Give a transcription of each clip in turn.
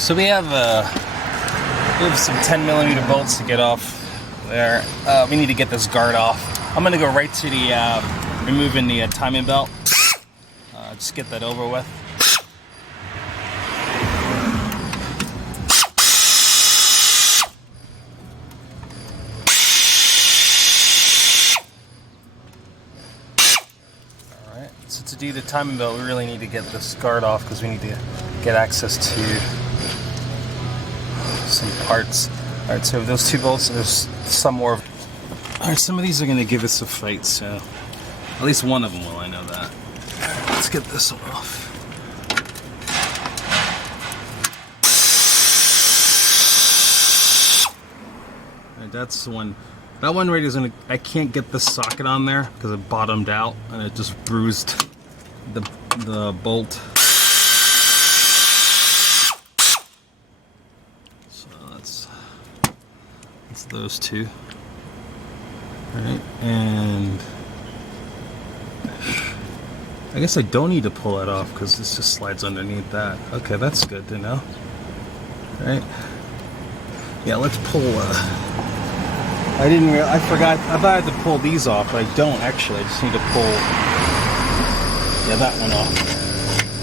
So we have some 10mm bolts to get off there. We need to get this guard off. I'm gonna go right to the removing the timing belt. Just get that over with. Alright, so to do the timing belt, we really need to get this guard off because we need to get access to some parts. Alright, so those two bolts, there's some more. Alright, some of these are going to give us a fight, so at least one of them will, I know that. Let's get this one off. Alright, that's the one. That one right is gonna, I can't get the socket on there because it bottomed out and it just bruised the bolt. So that's those two. Alright, and I guess I don't need to pull that off because this just slides underneath that. Okay, that's good to know. Alright. Yeah, let's pull I forgot, I thought I had to pull these off, but I don't actually. I just need to pull, yeah, that one off.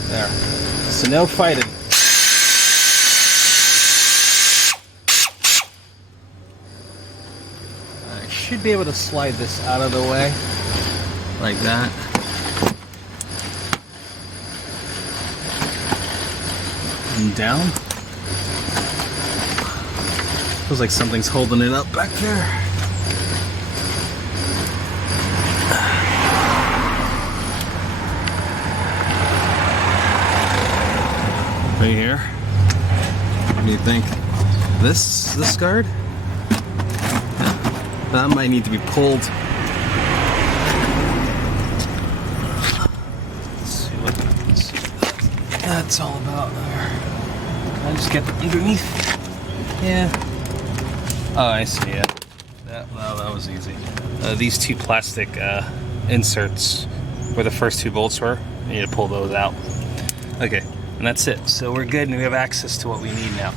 There. So no fighting. I should be able to slide this out of the way, like that. And down. Feels like something's holding it up back there. Right here. What do you think? This guard? That might need to be pulled. Let's see what that's all about there. Can I just get underneath? Yeah. Oh, I see it. That was easy. These two plastic inserts where the first two bolts were, I need to pull those out. Okay, and that's it. So we're good and we have access to what we need now.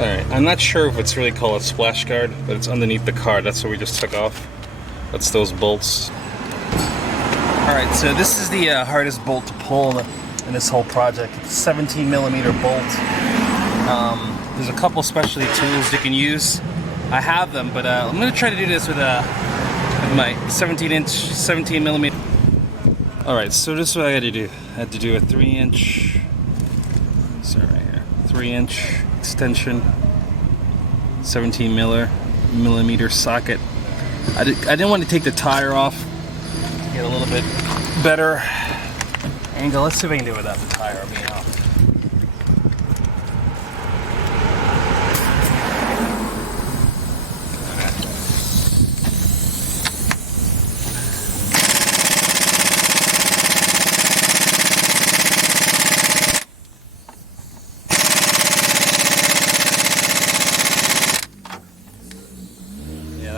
Alright, I'm not sure if it's really called a splash guard, but it's underneath the car. That's what we just took off. That's those bolts. Alright, so this is the hardest bolt to pull in this whole project. It's a 17mm bolt. There's a couple specialty tools you can use. I have them, but I'm going to try to do this with my 17mm. Alright, so this is what I had to do. I had to do a 3-inch, sorry, right here, 3-inch extension, 17mm socket. I didn't want to take the tire off, get a little bit better angle. Let's see if I can do it without the tire being off.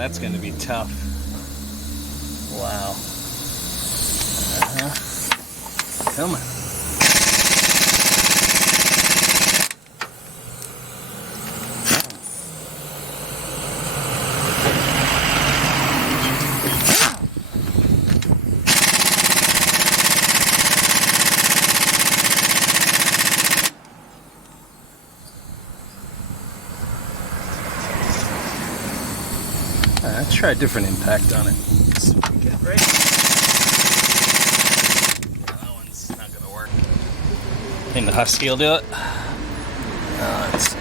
That's going to be tough. Wow. Come on. Let's try a different impact on it. Let's get right. That one's not gonna work. I think the Husky will do it. Let's see.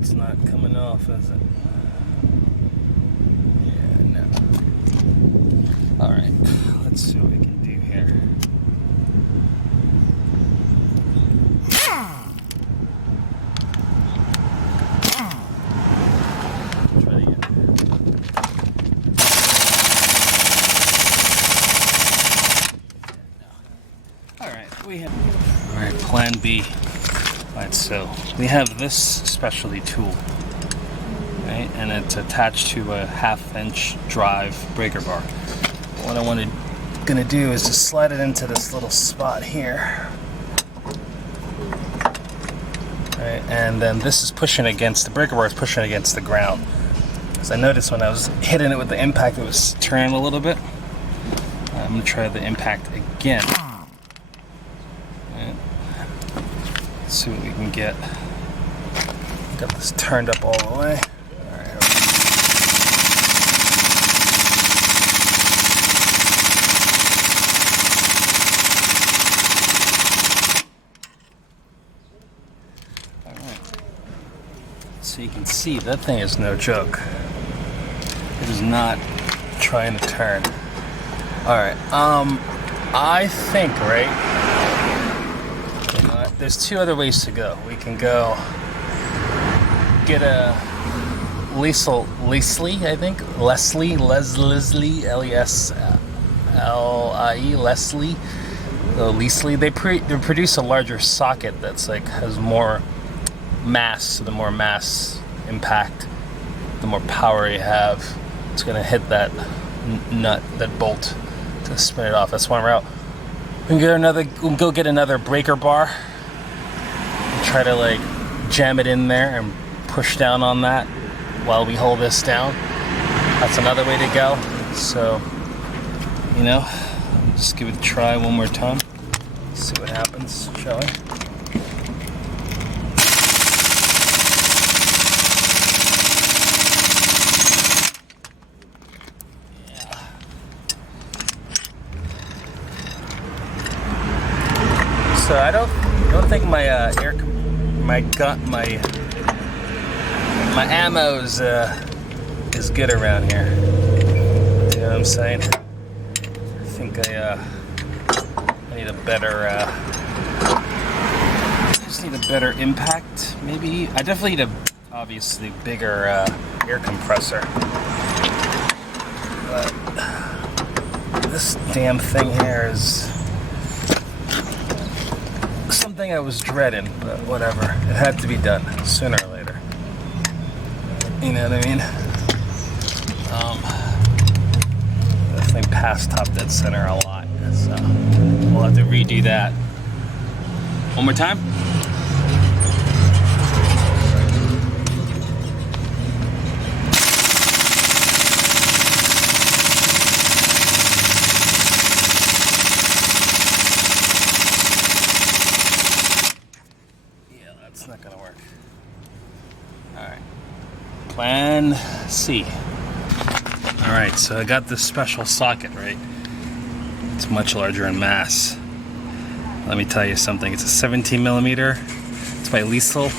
It's not coming off, is it? Yeah, no. Alright, let's see what we can do here. Alright, plan B. Alright, so we have this specialty tool, right? And it's attached to a 1/2-inch drive breaker bar. What I gonna do is just slide it into this little spot here. Right, and then this is pushing against, the breaker bar is pushing against the ground. As I noticed when I was hitting it with the impact, it was turning a little bit. I'm gonna try the impact again. Right. Let's see what we can get. Got this turned up all the way. So you can see that thing is no joke. It is not trying to turn. Alright, I think, right, you know, there's two other ways to go. We can go get a Leslie, I think, Leslie, L-E-S-L-I-E, Leslie. They produce a larger socket that's like, has more mass. So the more mass impact, the more power you have. It's gonna hit that nut, that bolt, to spin it off. That's one route. We can go get another breaker bar and try to like jam it in there and push down on that while we hold this down. That's another way to go. So, you know, just give it a try one more time. See what happens, shall we? So I don't think my my ammo is good around here. You know what I'm saying? I think I need a better. I just need a better impact. Maybe I definitely need a obviously bigger air compressor. But this damn thing here is something I was dreading, but whatever. It had to be done sooner or later. You know what I mean? That thing passed top dead center a lot, so we'll have to redo that. One more time. It's not gonna work. Alright. Plan C. Alright, so I got this special socket, right? It's much larger in mass. Let me tell you something. It's a 17 millimeter. It's by Liesel.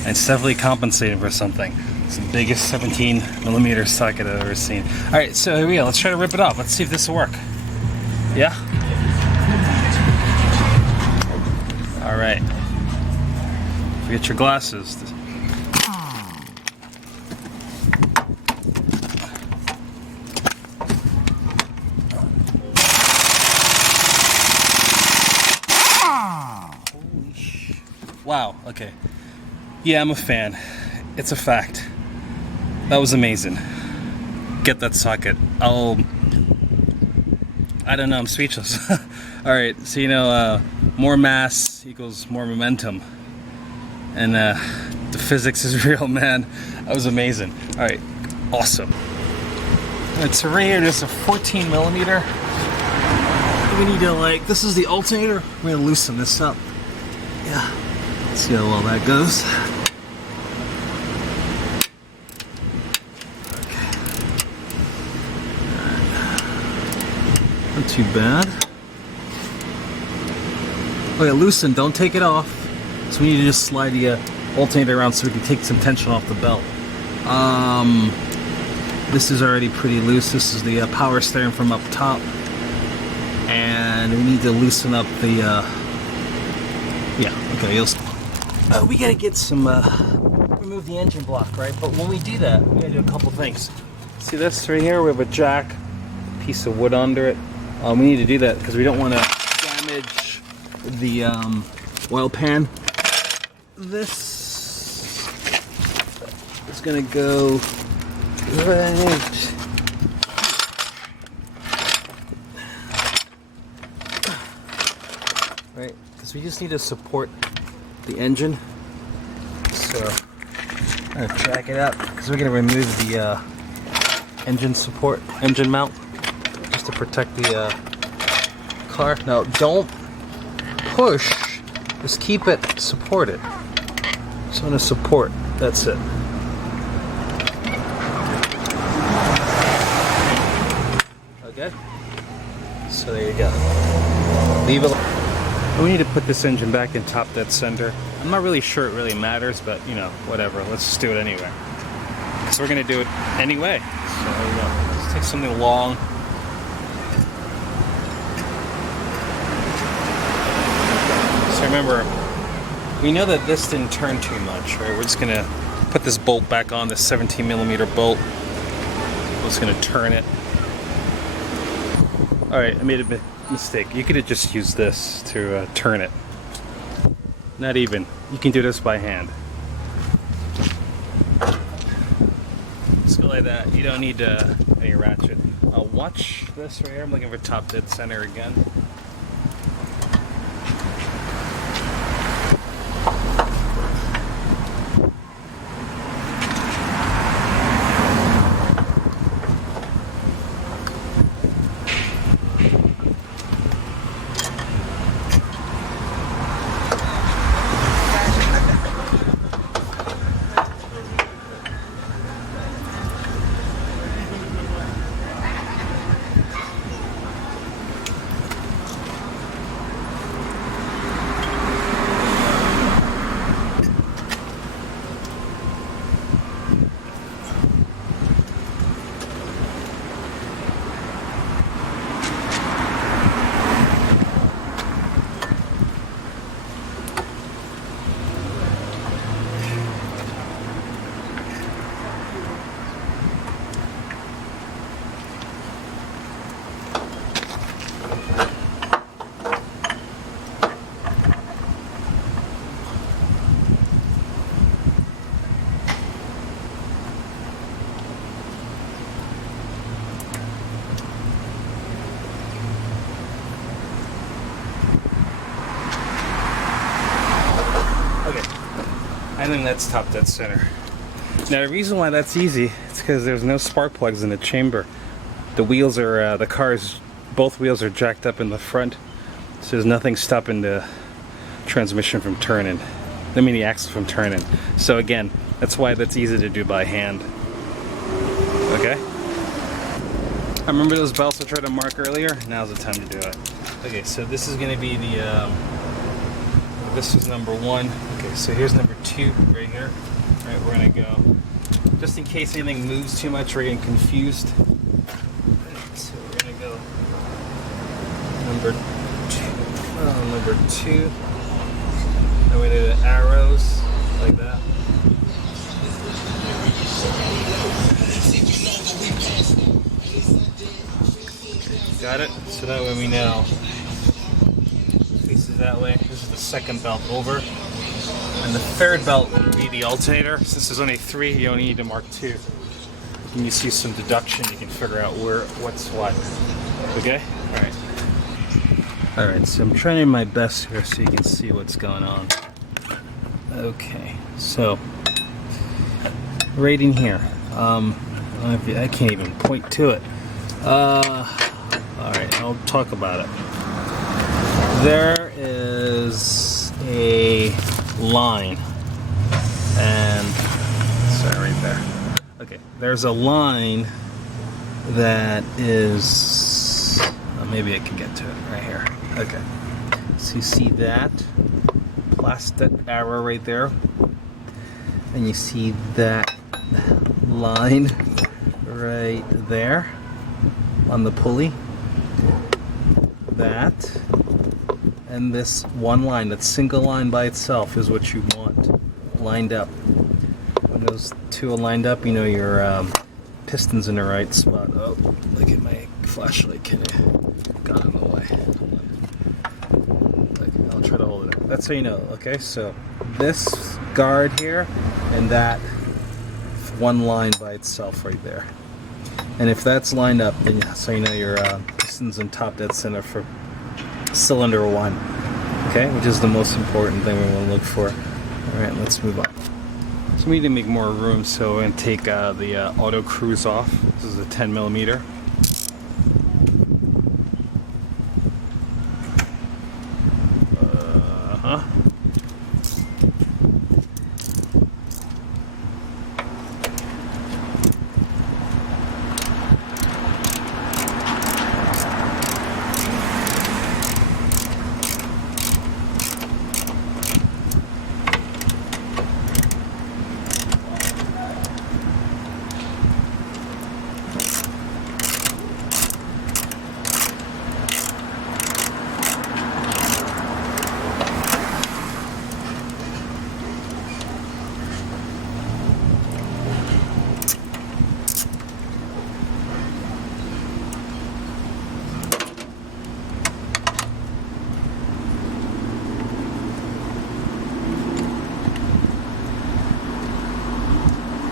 And it's definitely compensating for something. It's the biggest 17 millimeter socket I've ever seen. Alright, so here we go. Let's try to rip it off. Let's see if this will work. Yeah? Alright. Get your glasses. Wow, okay. Yeah, I'm a fan. It's a fact. That was amazing. Get that socket. I don't know, I'm speechless. Alright, so you know, more mass equals more momentum. And the physics is real, man. That was amazing. Alright, awesome. Alright, so right here, there's a 14 millimeter. We need to, like, this is the alternator. We're gonna loosen this up. Yeah. Let's see how well that goes. Okay. Alright. Not too bad. Oh yeah, loosen, don't take it off. So we need to just slide the alternator around so we can take some tension off the belt. This is already pretty loose. This is the power steering from up top. And we need to loosen up the, yeah, okay, we gotta get some, remove the engine block, right? But when we do that, we gotta do a couple things. See this right here? We have a jack, piece of wood under it. We need to do that because we don't want to damage the oil pan. This is gonna go right. Right, because we just need to support the engine. So I'm gonna drag it out because we're gonna remove the engine mount, just to protect the car. Now don't push, just keep it supported. Just want to support, that's it. Okay, so there you go. Leave it. We need to put this engine back in top dead center. I'm not really sure it really matters, but you know, whatever. Let's just do it anyway. So we're gonna do it anyway. So there we go. Let's take something long. So remember, we know that this didn't turn too much, right? We're just gonna put this bolt back on, this 17mm bolt. We're just gonna turn it. All right, I made a mistake. You could have just used this to turn it. Not even. You can do this by hand. Just go like that. You don't need any ratchet. Watch this right here. I'm looking for top dead center again. I think that's top dead center. Now the reason why that's easy is because there's no spark plugs in the chamber. The wheels are, both wheels are jacked up in the front, so there's nothing stopping the transmission from turning. I mean the axle from turning. So again, that's why that's easy to do by hand. Okay? I remember those belts I tried to mark earlier? Now's the time to do it. Okay, so this is going to be the, this is number 1. Okay, so here's number 2 right here. All right, we're going to go. Just in case anything moves too much or you're getting confused. So we're going to go number 2. And we do the arrows like that. Got it? So that way we know. Faces that way. This is the second belt over. And the third belt would be the alternator. Since there's only 3, you only need to mark 2. When you see some deduction, you can figure out what's what. Okay? Alright. Alright, so I'm trying my best here so you can see what's going on. Okay, so right in here. I can't even point to it. Alright, I'll talk about it. There is a line, and sorry, right there. Okay, there's a line that is, maybe I can get to it right here. Okay, so you see that plastic arrow right there, and you see that line right there on the pulley. That and this one line, that single line by itself, is what you want lined up. When those 2 are lined up, you know your piston's in the right spot. Oh, look at my flashlight, kind of got in the way. Okay, I'll that's how you know. Okay, so this guard here and that one line by itself right there. And if that's lined up, then so you know your piston's in top dead center for cylinder 1. Okay, which is the most important thing we want to look for. Alright, let's move on. So we need to make more room, so we're going to take the auto cruise off. This is a 10mm.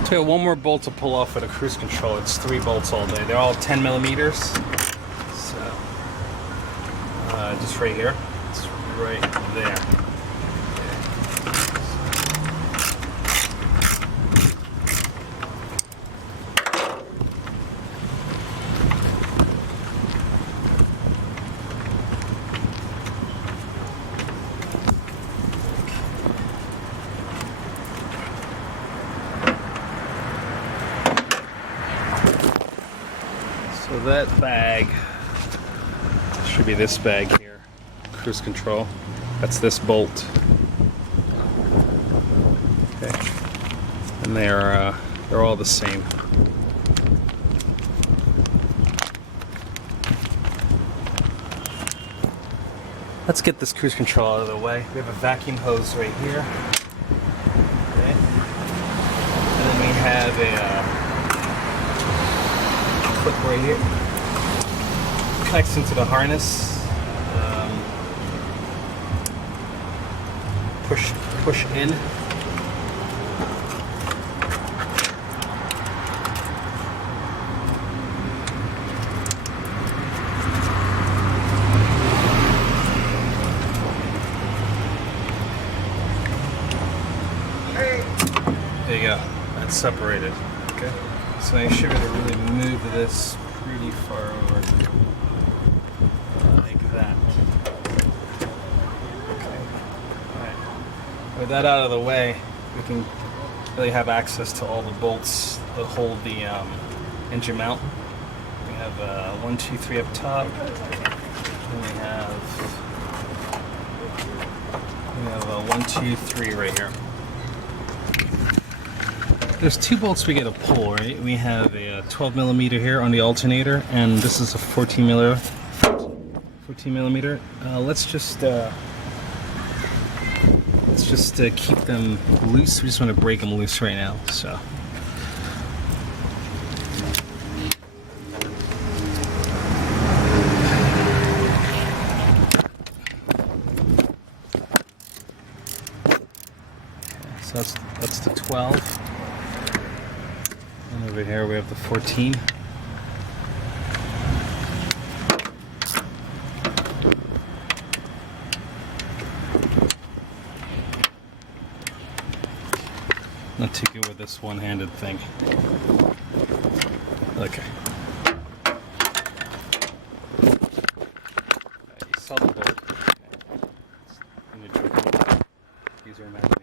So one more bolt to pull off for the cruise control. It's 3 bolts all day. They're all 10mm. So just right here. It's right there. So that bag should be this bag here, cruise control. That's this bolt. Okay, and they're all the same. Let's get this cruise control out of the way. We have a vacuum hose right here. Okay, and then we have a clip right here, connects into the harness. Push in. There you go. That's separated. Okay. So make sure to really move this pretty far over, like that. Okay. Alright. With that out of the way, we can really have access to all the bolts that hold the engine mount. We have 1, 2, 3 up top. And we have 1, 2, 3 right here. There's 2 bolts we get to pull, right? We have a 12mm here on the alternator, and this is a 14mm. Let's just keep them loose. We just want to break them loose right now. So. So that's the 12. And over here we have the 14. Not too good with this one-handed thing. Okay. You saw the bolt. Okay. Use your imagination.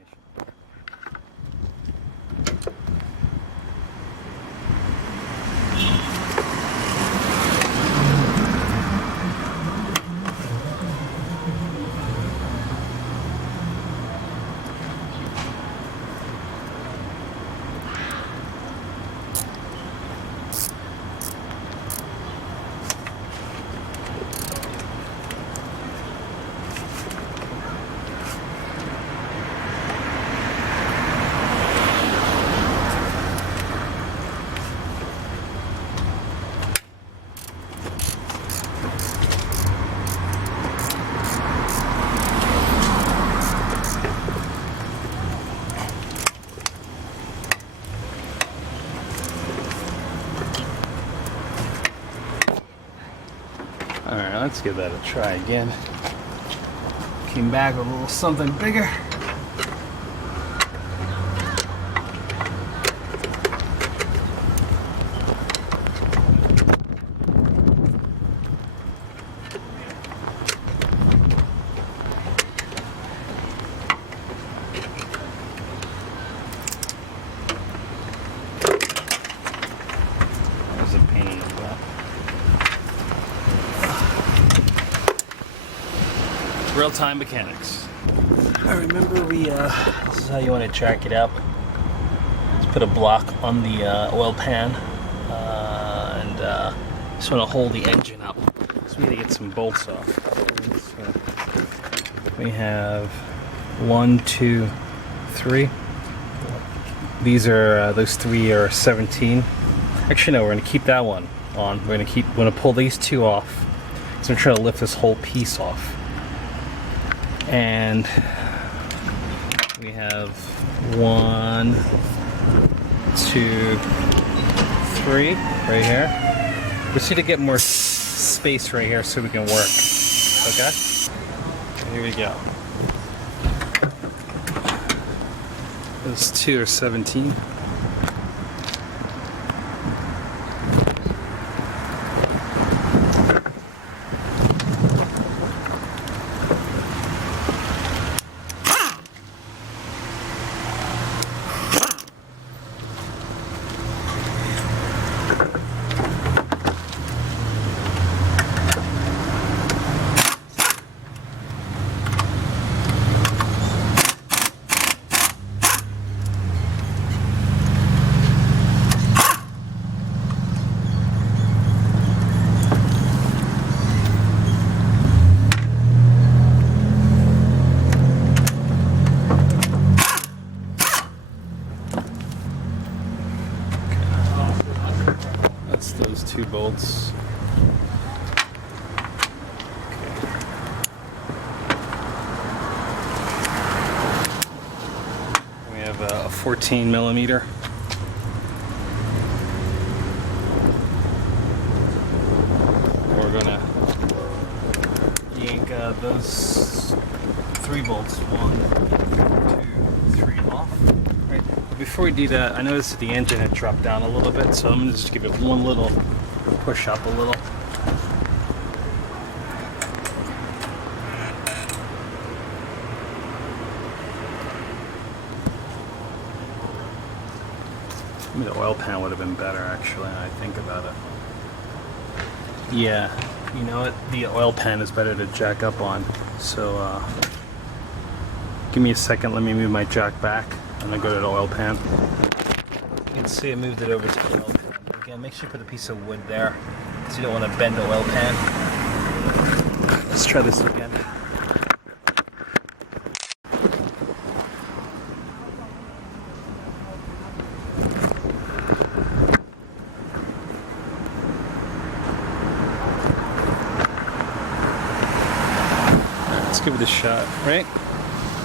Let's give that a try again. Came back with a little something bigger. That was a pain, but real-time mechanics. I remember this is how you want to jack it up. Just put a block on the oil pan and just want to hold the engine up. So we need to get some bolts off. So we have 1, 2, 3. These are those 3 are 17. Actually, no, we're going to keep that one on. We're going to pull these 2 off. So I'm trying to lift this whole piece off. And we have 1, 2, 3 right here. We just need to get more space right here so we can work. Okay? Here we go. Those 2 are 17. Those 2 bolts. Okay. We have a 14 millimeter. We're gonna yank those 3 bolts, 1, 2, 3 off. Right. Before we do that, I noticed that the engine had dropped down a little bit, so I'm going to just give it one little push up a little. Maybe the oil pan would have been better, actually, when I think about it. Yeah, you know what? The oil pan is better to jack up on. So, give me a second, let me move my jack back. I'm going to go to the oil pan. You can see I moved it over to the oil pan. Again, make sure you put a piece of wood there, because you don't want to bend the oil pan. Let's try this again. Let's give it a shot, right?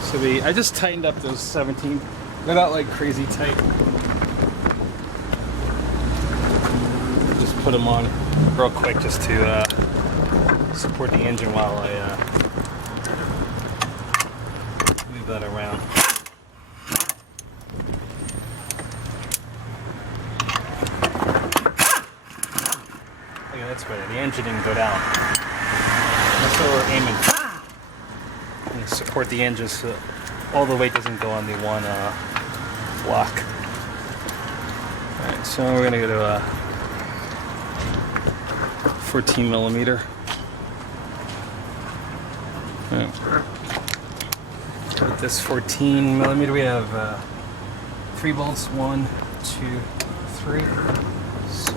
So I just tightened up those 17. They're not like crazy tight. Just put them on real quick just to support the engine while I move that around. Okay, that's better. The engine didn't go down. That's what we're aiming for. And support the engine so all the weight doesn't go on the one block. Alright, so we're going to go to 14 millimeter. Right. With this 14 millimeter, we have 3 bolts. 1, 2, 3. So.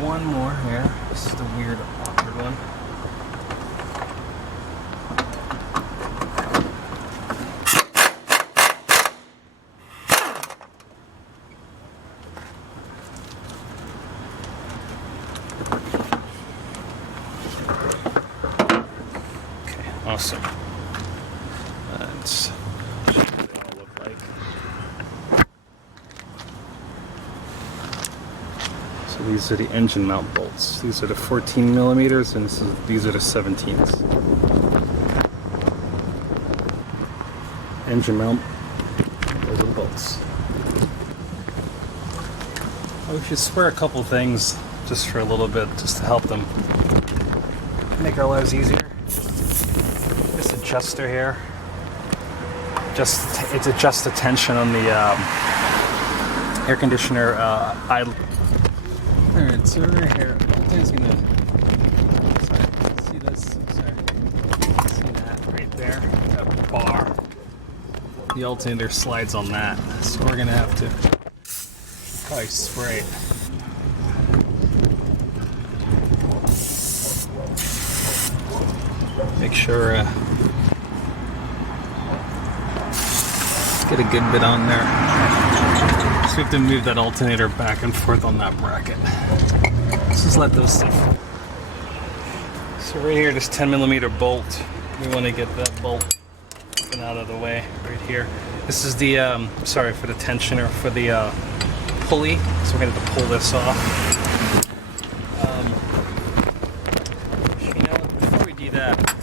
One more here. This is the weird, awkward one. Okay, awesome. Let's show you what they all look like. So these are the engine mount bolts. These are the 14 millimeters, and these are the 17s. Engine mount. Those are the bolts. We should spare a couple things just for a little bit, just to help them make our lives easier. This adjuster here, it adjusts the tension on the air conditioner idle. Alright, so right here, Alton's gonna. Sorry, see this? Sorry, see that right there? That bar. The alternator slides on that, so we're gonna have to probably spray it. Make sure get a good bit on there. So we have to move that alternator back and forth on that bracket. Let's just let those sit. So right here, this 10 millimeter bolt. We want to get that bolt out of the way right here. This is the sorry for the tensioner for the pulley, so we're going to have to pull this off. You know, before we do that,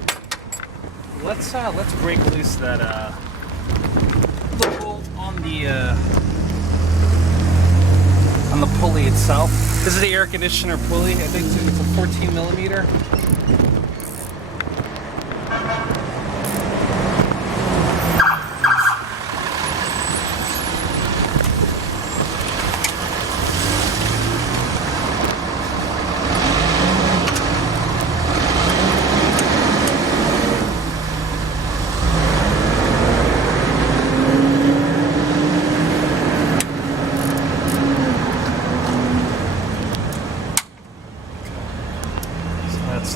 let's break loose that the bolt on the pulley itself. This is the air conditioner pulley. I think it's a 14 millimeter.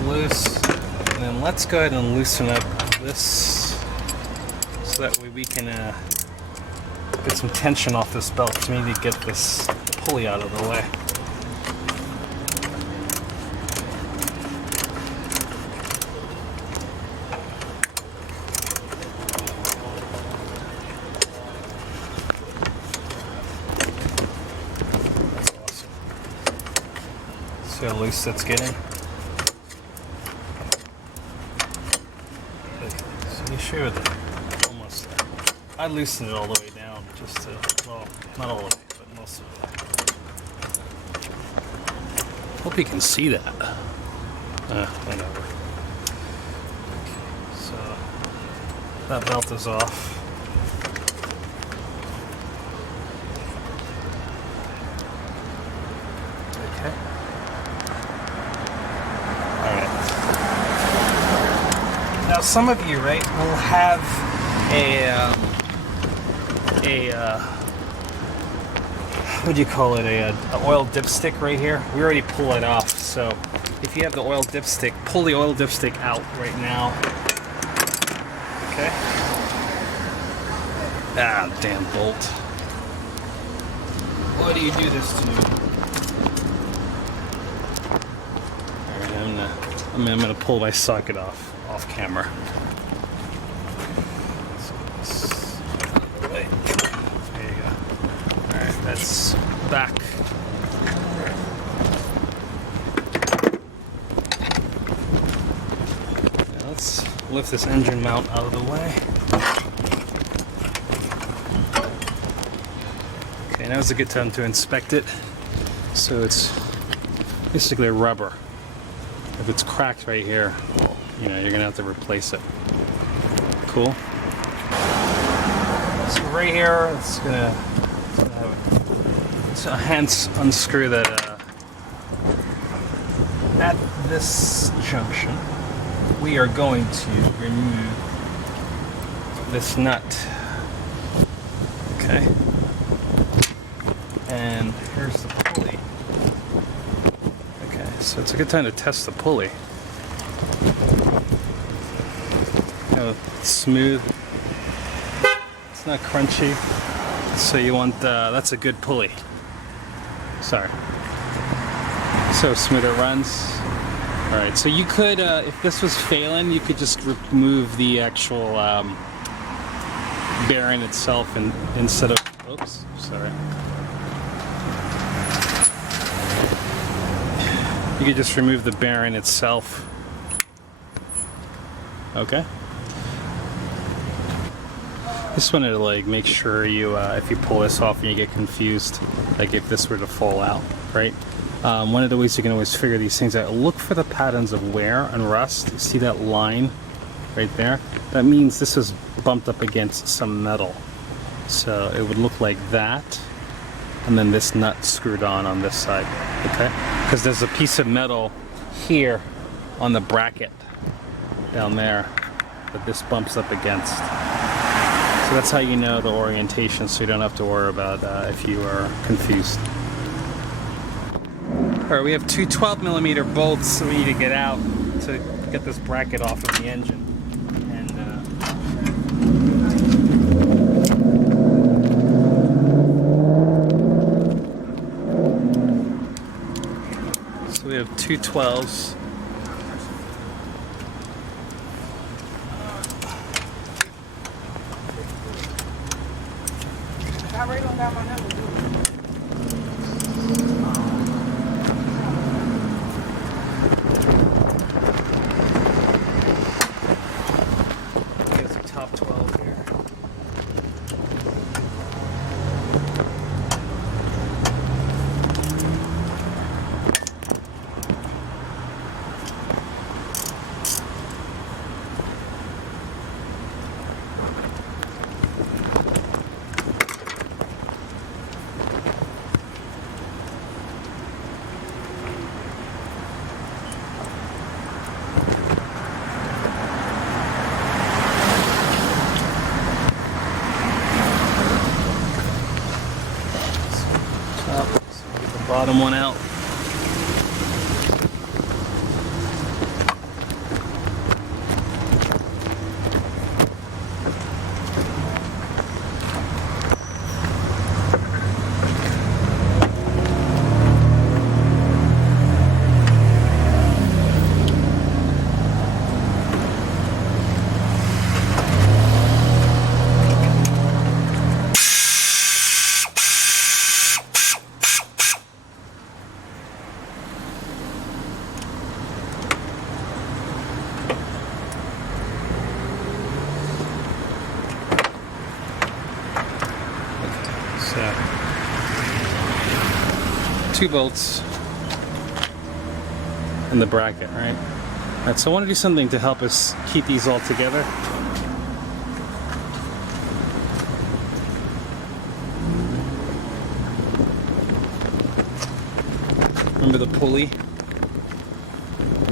Loose, and then let's go ahead and loosen up this so that way we can get some tension off this belt, because we need to get this pulley out of the way. That's awesome. See how loose that's getting? Sure, almost. I loosened it all the way down, just to, well, not all the way, but most of it. Hope you can see that. Whatever. Okay, so that belt is off. Okay. Now, some of you, right, will have what do you call it? A oil dipstick right here. We already pull it off. So, if you have the oil dipstick, pull the oil dipstick out right now. Okay. Ah, damn bolt! Why do you do this to me? All right, I'm gonna pull my socket off camera. There you go. Alright, that's back. Now let's lift this engine mount out of the way. Okay, now's a good time to inspect it. So it's basically a rubber. If it's cracked right here, well, you know, you're gonna have to replace it. Cool. So right here, it's gonna have so hence unscrew that. At this junction, we are going to remove this nut. Okay. And here's the pulley. Okay, so it's a good time to test the pulley. It's smooth, it's not crunchy, so you want that's a good pulley. Sorry. So smooth it runs. Alright, so you could, if this was failing, you could just remove the actual bearing itself and instead of, oops, sorry. You could just remove the bearing itself. Okay. Just wanted to like make sure you, if you pull this off and you get confused, like if this were to fall out, right? One of the ways you can always figure these things out, look for the patterns of wear and rust. You see that line right there? That means this was bumped up against some metal. So it would look like that, and then this nut screwed on this side, okay? Because there's a piece of metal here on the bracket down there that this bumps up against. So that's how you know the orientation, so you don't have to worry about if you are confused. Alright, we have two 12mm bolts that we need to get out to get this bracket off of the engine. And so we have two 12s. Here's the top 12 here. Bottom one out. So, 2 bolts in the bracket, right? Alright, so I want to do something to help us keep these all together. Remember the pulley?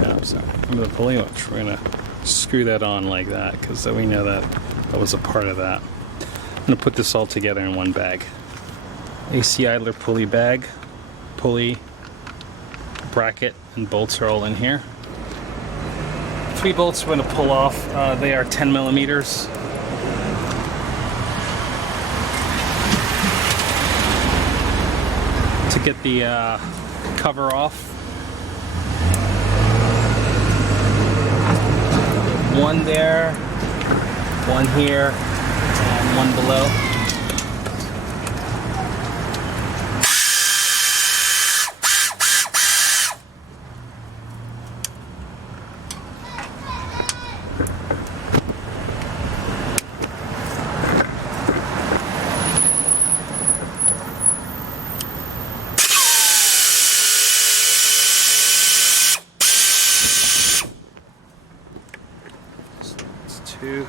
Yeah, I'm sorry. Remember the pulley? Which we're going to screw that on like that, because we know that that was a part of that. I'm going to put this all together in one bag. AC idler pulley bag, pulley, bracket, and bolts are all in here. 3 bolts we're going to pull off. They are 10mm. To get the cover off. One there, one here, and one below. Two.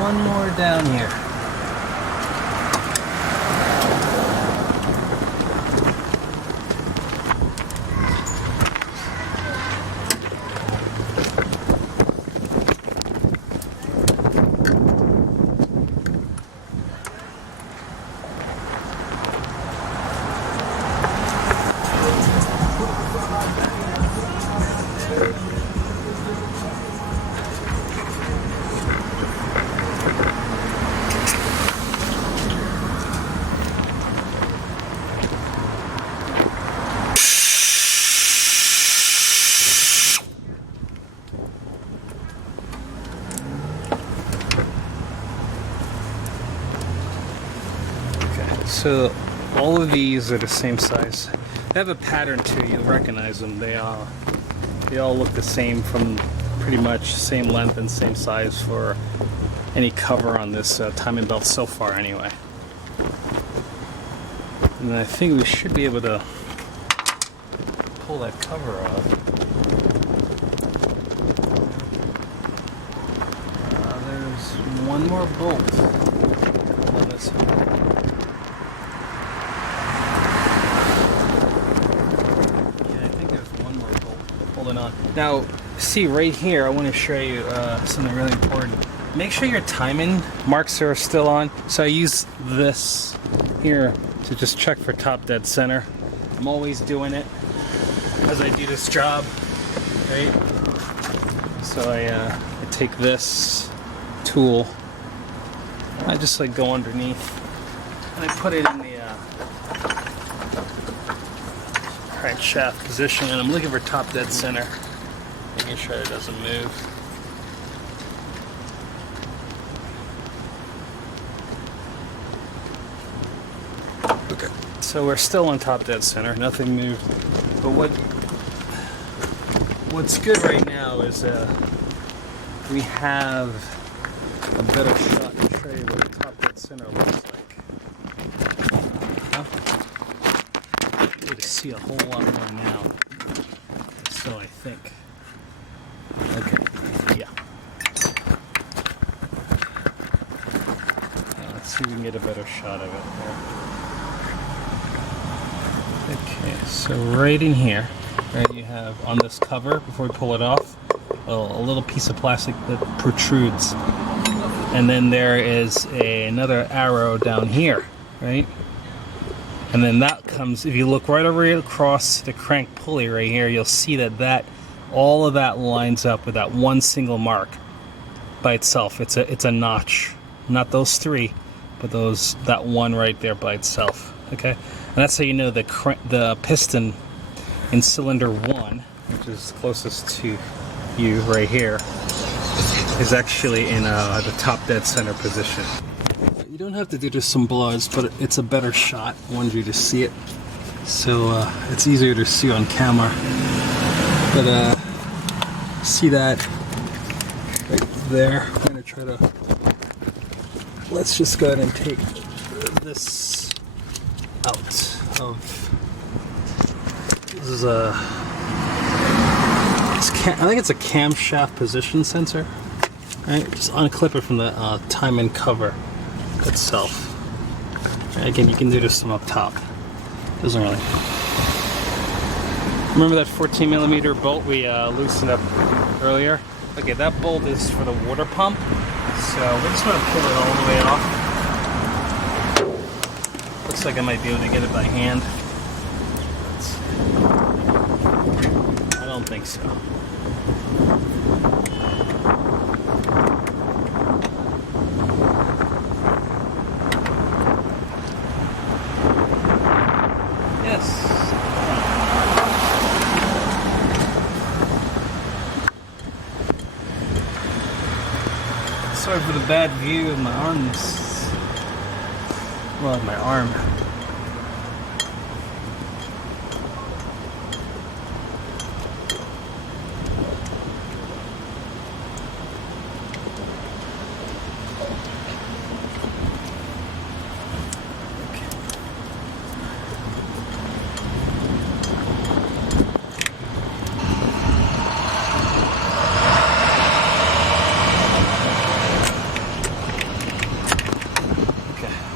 One more down here. So all of these are the same size. They have a pattern too. You'll recognize them. They all look the same, from pretty much same length and same size for any cover on this timing belt so far, anyway. And I think we should be able to pull that cover off. There's one more bolt on this one. Yeah, I think there's one more bolt holding on. Now, see right here, I want to show you something really important. Make sure your timing marks are still on. So I use this here to just check for top dead center. I'm always doing it as I do this job, right? So I take this tool, I just like go underneath, and I put it in the crankshaft position, and I'm looking for top dead center, making sure it doesn't move. Okay, so we're still on top dead center, nothing moved. But what's good right now is we have a better shot to show you what the top dead center looks like. You get to see a whole lot more now. So I think. Okay, yeah. Let's see if we can get a better shot of it there. Okay, so right in here, right, you have on this cover, before we pull it off, a little piece of plastic that protrudes. And then there is another arrow down here, right? And then that comes, if you look right over across the crank pulley right here, you'll see that all of that lines up with that one single mark by itself. It's a notch, not those three, but that one right there by itself. Okay, and that's how you know the piston in cylinder 1, which is closest to you right here, is actually in the top dead center position. You don't have to do this some blows, but it's a better shot. I wanted you to see it, so it's easier to see on camera. But see that right there? I'm gonna try to. Let's just go ahead and take this out of. This is a. I think it's a camshaft position sensor. Right, just unclip it from the timing cover itself. Right, again, you can do this from up top. Doesn't really. Remember that 14mm bolt we loosened up earlier? Okay, that bolt is for the water pump. So we're just going to pull it all the way off. Looks like I might be able to get it by hand. I don't think so. Sorry for the bad view of my arms. Well, my arm.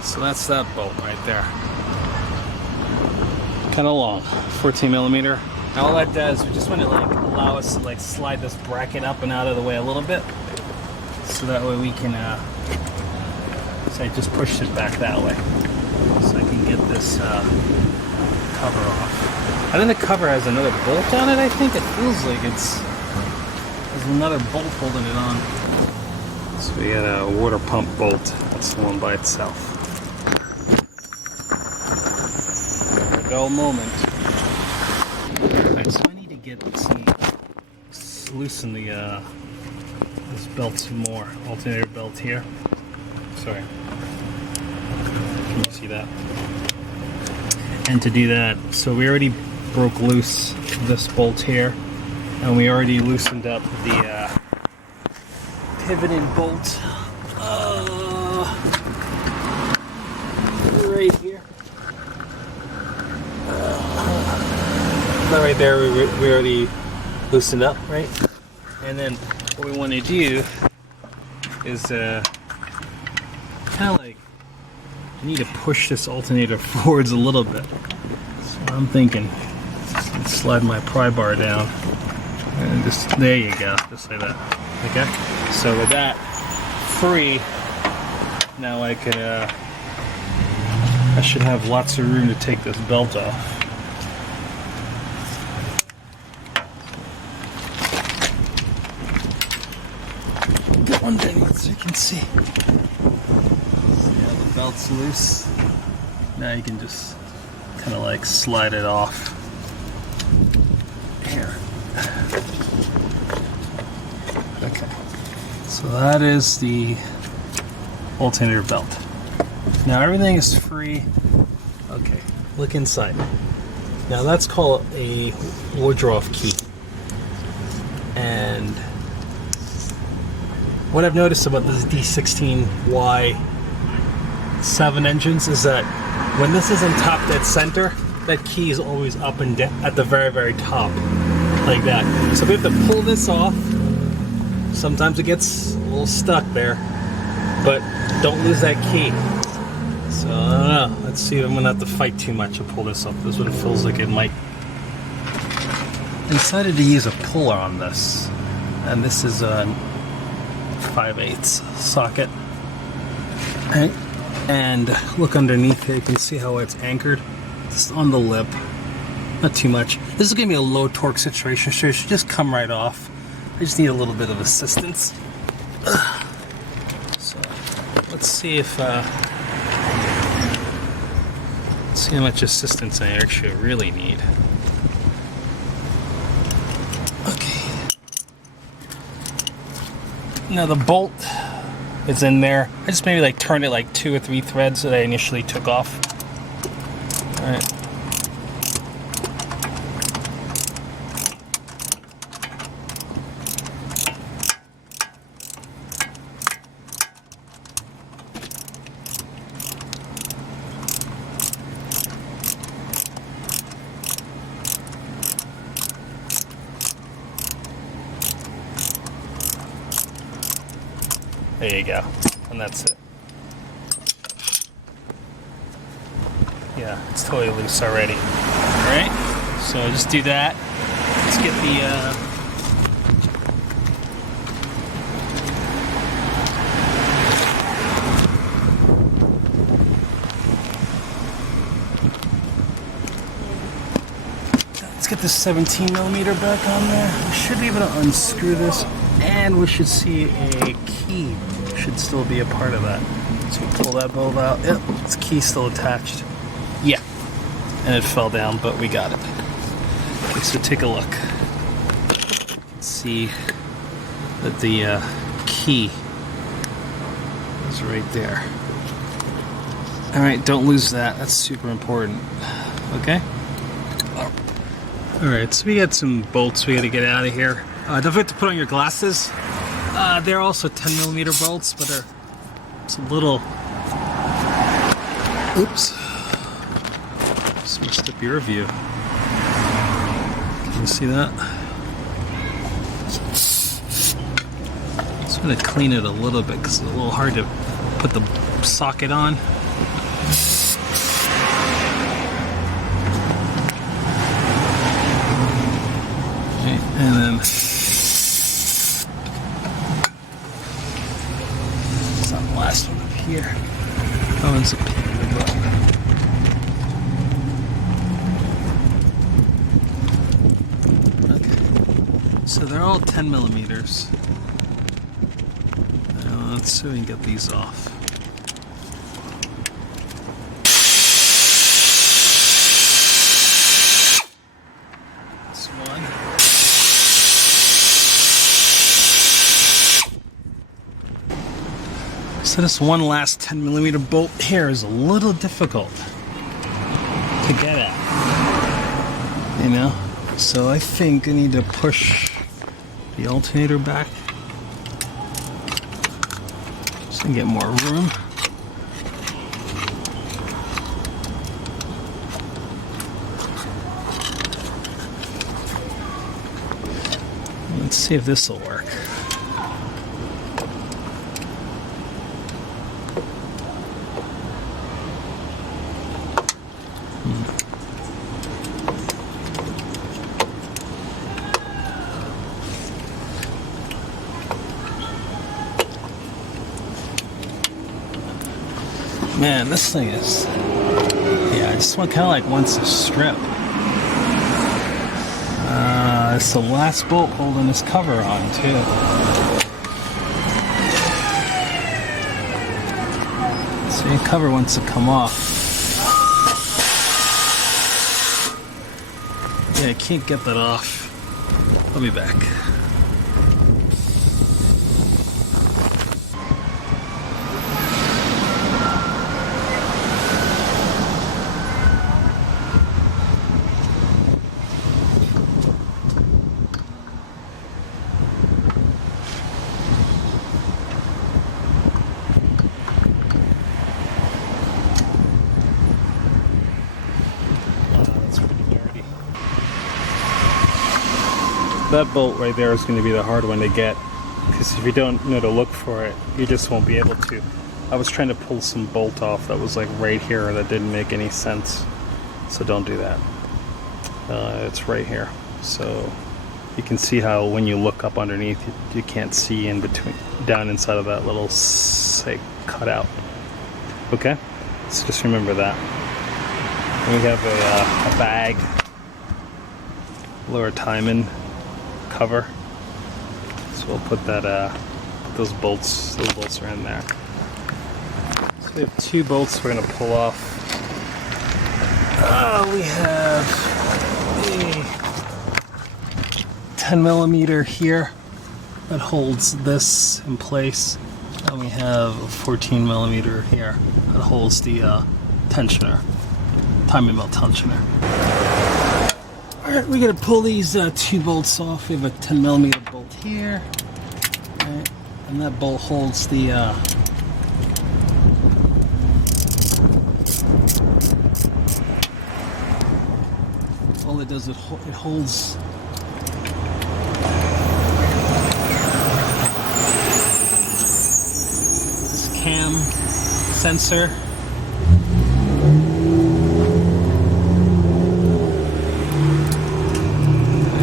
So that's that bolt right there. Kind of long, 14mm. Now all that does, we just want to like allow us to like slide this bracket up and out of the way a little bit, so that way we can. So I just pushed it back that way, so I can get this cover off. I think the cover has another bolt on it. I think it feels like there's another bolt holding it on. So we got a water pump bolt. That's the one by itself. Dull moment. Alright, so I need to get loosen this belt some more. Alternator belt here. Sorry. Can you see that? And to do that, so we already broke loose this bolt here, and we already loosened up the pivoting bolt right here. That right there, we already loosened up, right? And then what we want to do is kind of like, I need to push this alternator forwards a little bit. So I'm thinking, let's slide my pry bar down, and just, there you go, just like that. Okay? So with that free, now I could, I should have lots of room to take this belt off. Get one thing so you can see. The belt's loose. Now you can just kind of like slide it off. Here. Okay. So that is the alternator belt. Now everything is free. Okay, look inside. Now that's called a Woodruff key. And what I've noticed about this D16Y7 engines is that when this is on top dead center, that key is always up and down at the very, very top, like that. So we have to pull this off. Sometimes it gets a little stuck there, but don't lose that key. So I don't know. Let's see if I'm gonna have to fight too much to pull this up. This is what it feels like it might. I decided to use a puller on this, and this is a 5/8 socket. Right. And look underneath here, you can see how it's anchored. It's on the lip, not too much. This is gonna be a low torque situation, so it should just come right off. I just need a little bit of assistance. So let's see if see how much assistance I actually really need. Okay. Now the bolt is in there. I just maybe like turned it like 2 or 3 threads that I initially took off. All right. There you go, and that's it. Yeah, it's totally loose already. All right, so just do that. Let's get this 17mm back on there. We should be able to unscrew this, and we should see a key should still be a part of that. So we pull that bolt out. Yep, its key still attached. Yeah, and it fell down, but we got it. Okay, so take a look. You can see that the key is right there. All right, don't lose that. That's super important. Okay. All right, so we got some bolts we got to get out of here. Don't forget to put on your glasses. They're also 10mm bolts, but they're it's a little. Oops. Just messed up your view. Can you see that? Just gonna clean it a little bit because it's a little hard to put the socket on. Okay, and then. Last one up here. Oh, it's a pain in the butt. Okay. So they're all 10mm. Let's see if we can get these off. This one. So this one last 10mm bolt here is a little difficult. to get at, you know? So I think I need to push the alternator back just to get more room. Let's see if this will work. Man, this thing is, yeah, I just want kind of like wants to strip. It's the last bolt holding this cover on too. So the cover wants to come off. Yeah, I can't get that off. I'll be back. That bolt right there is going to be the hard one to get, because if you don't know to look for it, you just won't be able to. I was trying to pull some bolt off that was like right here that didn't make any sense, so don't do that. It's right here, so you can see how when you look up underneath you can't see in between, down inside of that little say cutout. Okay, so just remember that. And we have a bag, lower timing cover, so we'll put that those bolts are in there. So we have two bolts we're going to pull off. We have a 10mm here that holds this in place, and we have a 14mm here that holds the tensioner, timing belt tensioner. Alright, we're going to pull these two bolts off. We have a 10mm bolt here, right, and that bolt holds the all it does is it holds this cam sensor.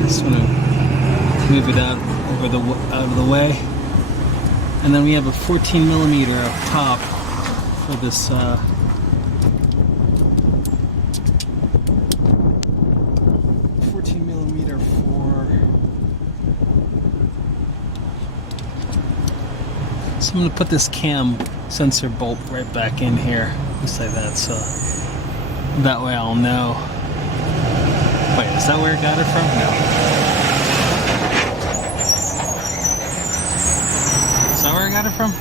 Just want to move it out of the way, and then we have a 14mm up top for this 14mm for. So I'm going to put this cam sensor bolt right back in here, just like that, so that way I'll know. Wait, is that where I got it from? No. Is that where I got it from?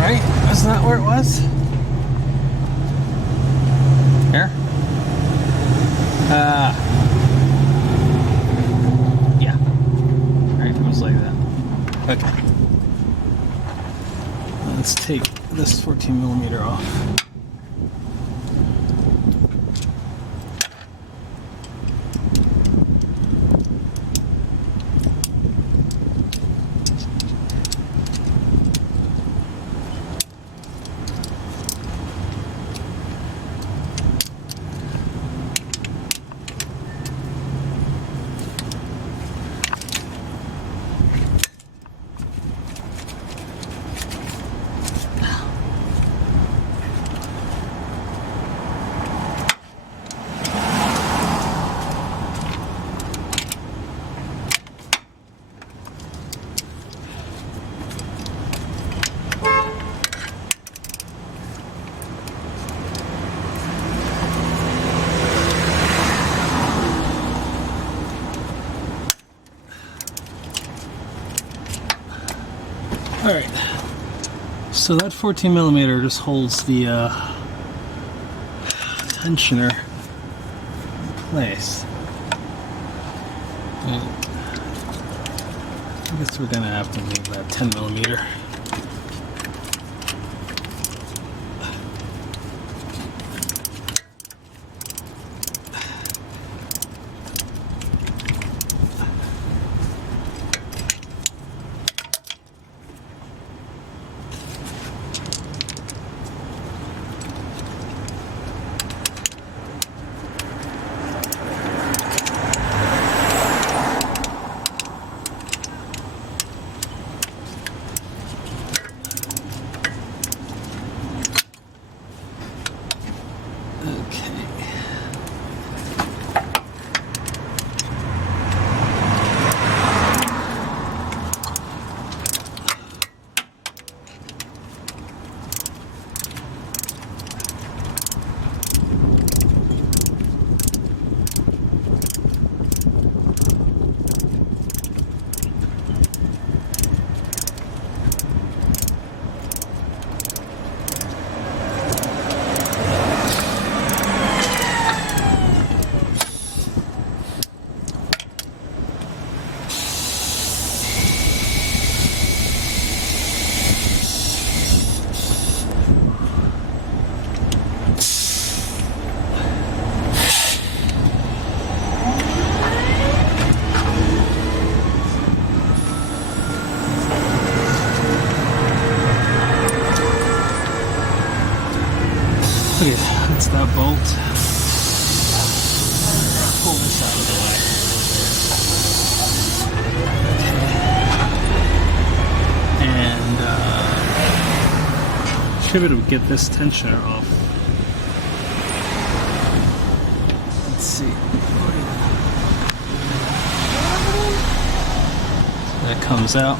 Right? Isn't that where it was? Here? Yeah. Right, it was like that. Okay. Let's take this 14mm off. So that 14mm just holds the tensioner in place. And I guess we're gonna have to move that 10mm. Okay, that's that bolt. Pull this out of the way. And should be able to get this tensioner off. Let's see. So that comes out.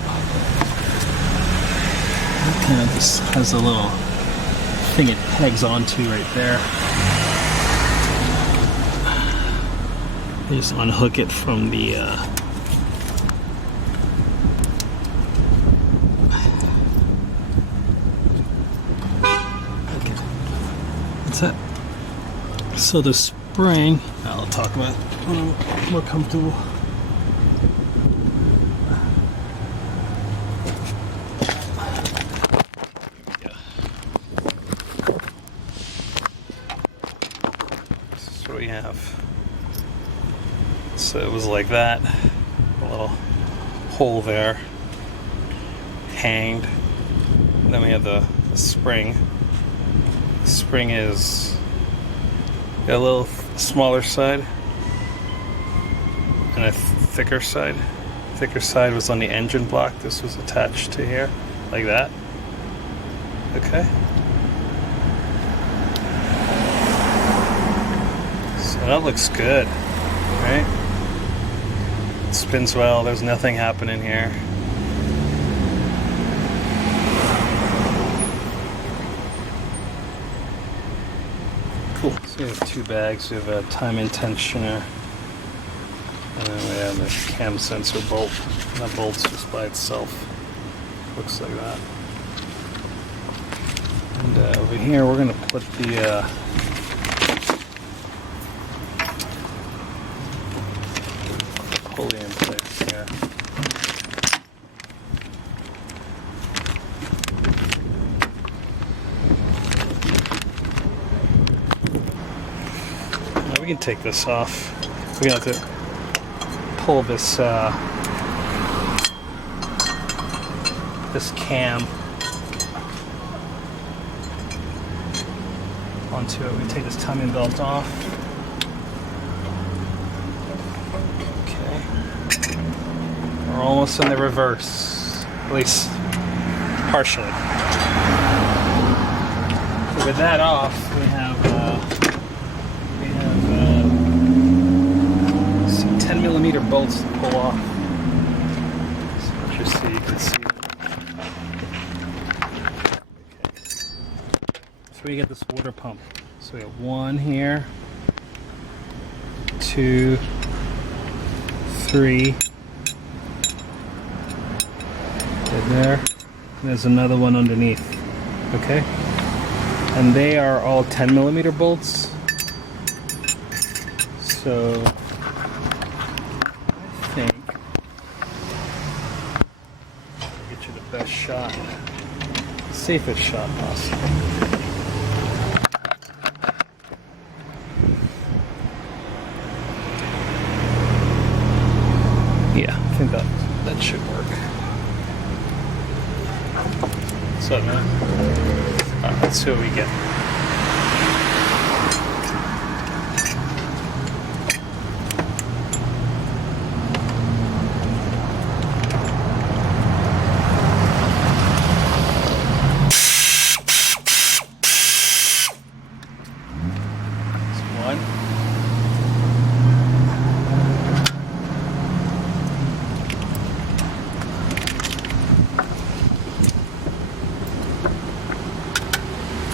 It kind of just has a little thing it pegs onto right there. You just unhook it from the okay. That's it. So the spring, I'll talk about when I'm more comfortable. We have, so it was like that, a little hole there, hanged. And then we have the spring. The spring is got a little smaller side and a thicker side. Thicker side was on the engine block. This was attached to here, like that. Okay. That looks good, right? It spins well, there's nothing happening here. Cool. So we have two bags. We have a timing tensioner, and then we have this cam sensor bolt. That bolt's just by itself. Looks like that. And over here we're going to put the pulley in place here. Now we can take this off. We're going to have to pull this this cam onto it. We take this timing belt off. We're almost in the reverse, at least partially. So with that off, we have some 10mm bolts to pull off. So just so you can see. Okay. So we get this water pump. So we have one here, 2, 3. There. There's another one underneath. Okay, and they are all 10mm bolts. So I think I'll get you the best shot, the safest shot possible. Yeah, I think that should work. What's up, man? Let's see what we get.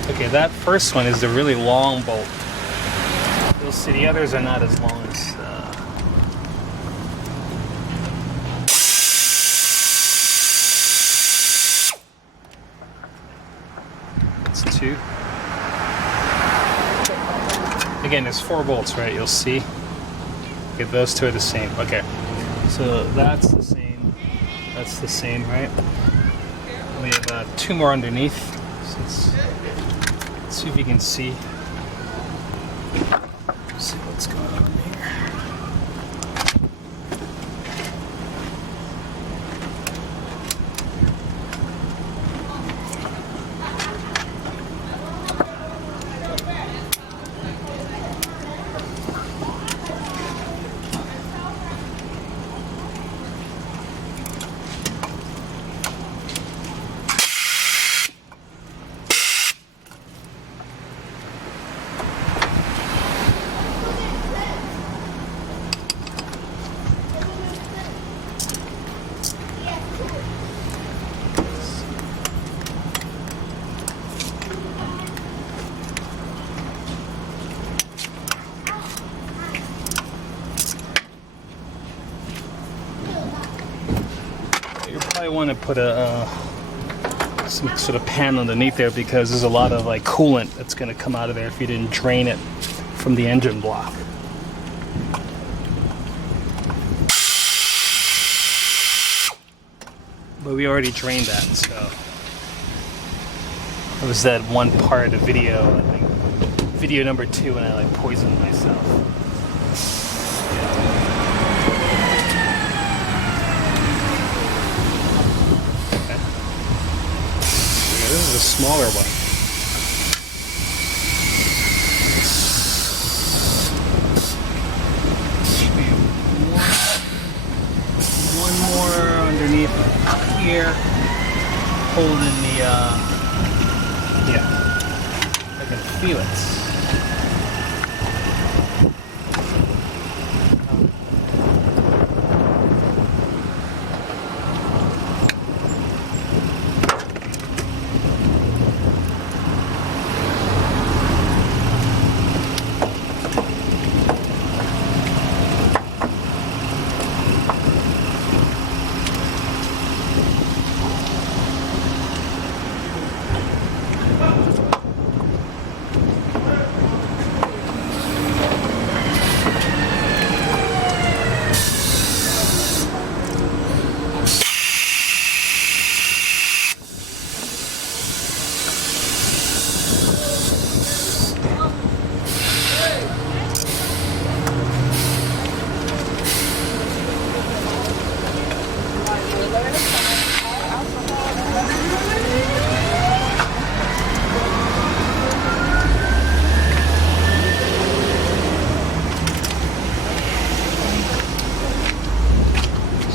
Okay, that first one is the really long bolt. You'll see the others are not as long as... It's 2. Again, there's 4 bolts, right? You'll see. Okay, those 2 are the same. Okay, so that's the same. That's the same, right? We have 2 more underneath. So let's see if you can see. See what's going on here. I want to put some sort of pan underneath there because there's a lot of like coolant that's going to come out of there if you didn't drain it from the engine block. But we already drained that, so it was that one part of the video, I think, video number 2, when I like poisoned myself. This is a smaller one. One more underneath here, holding the, yeah, I can feel it.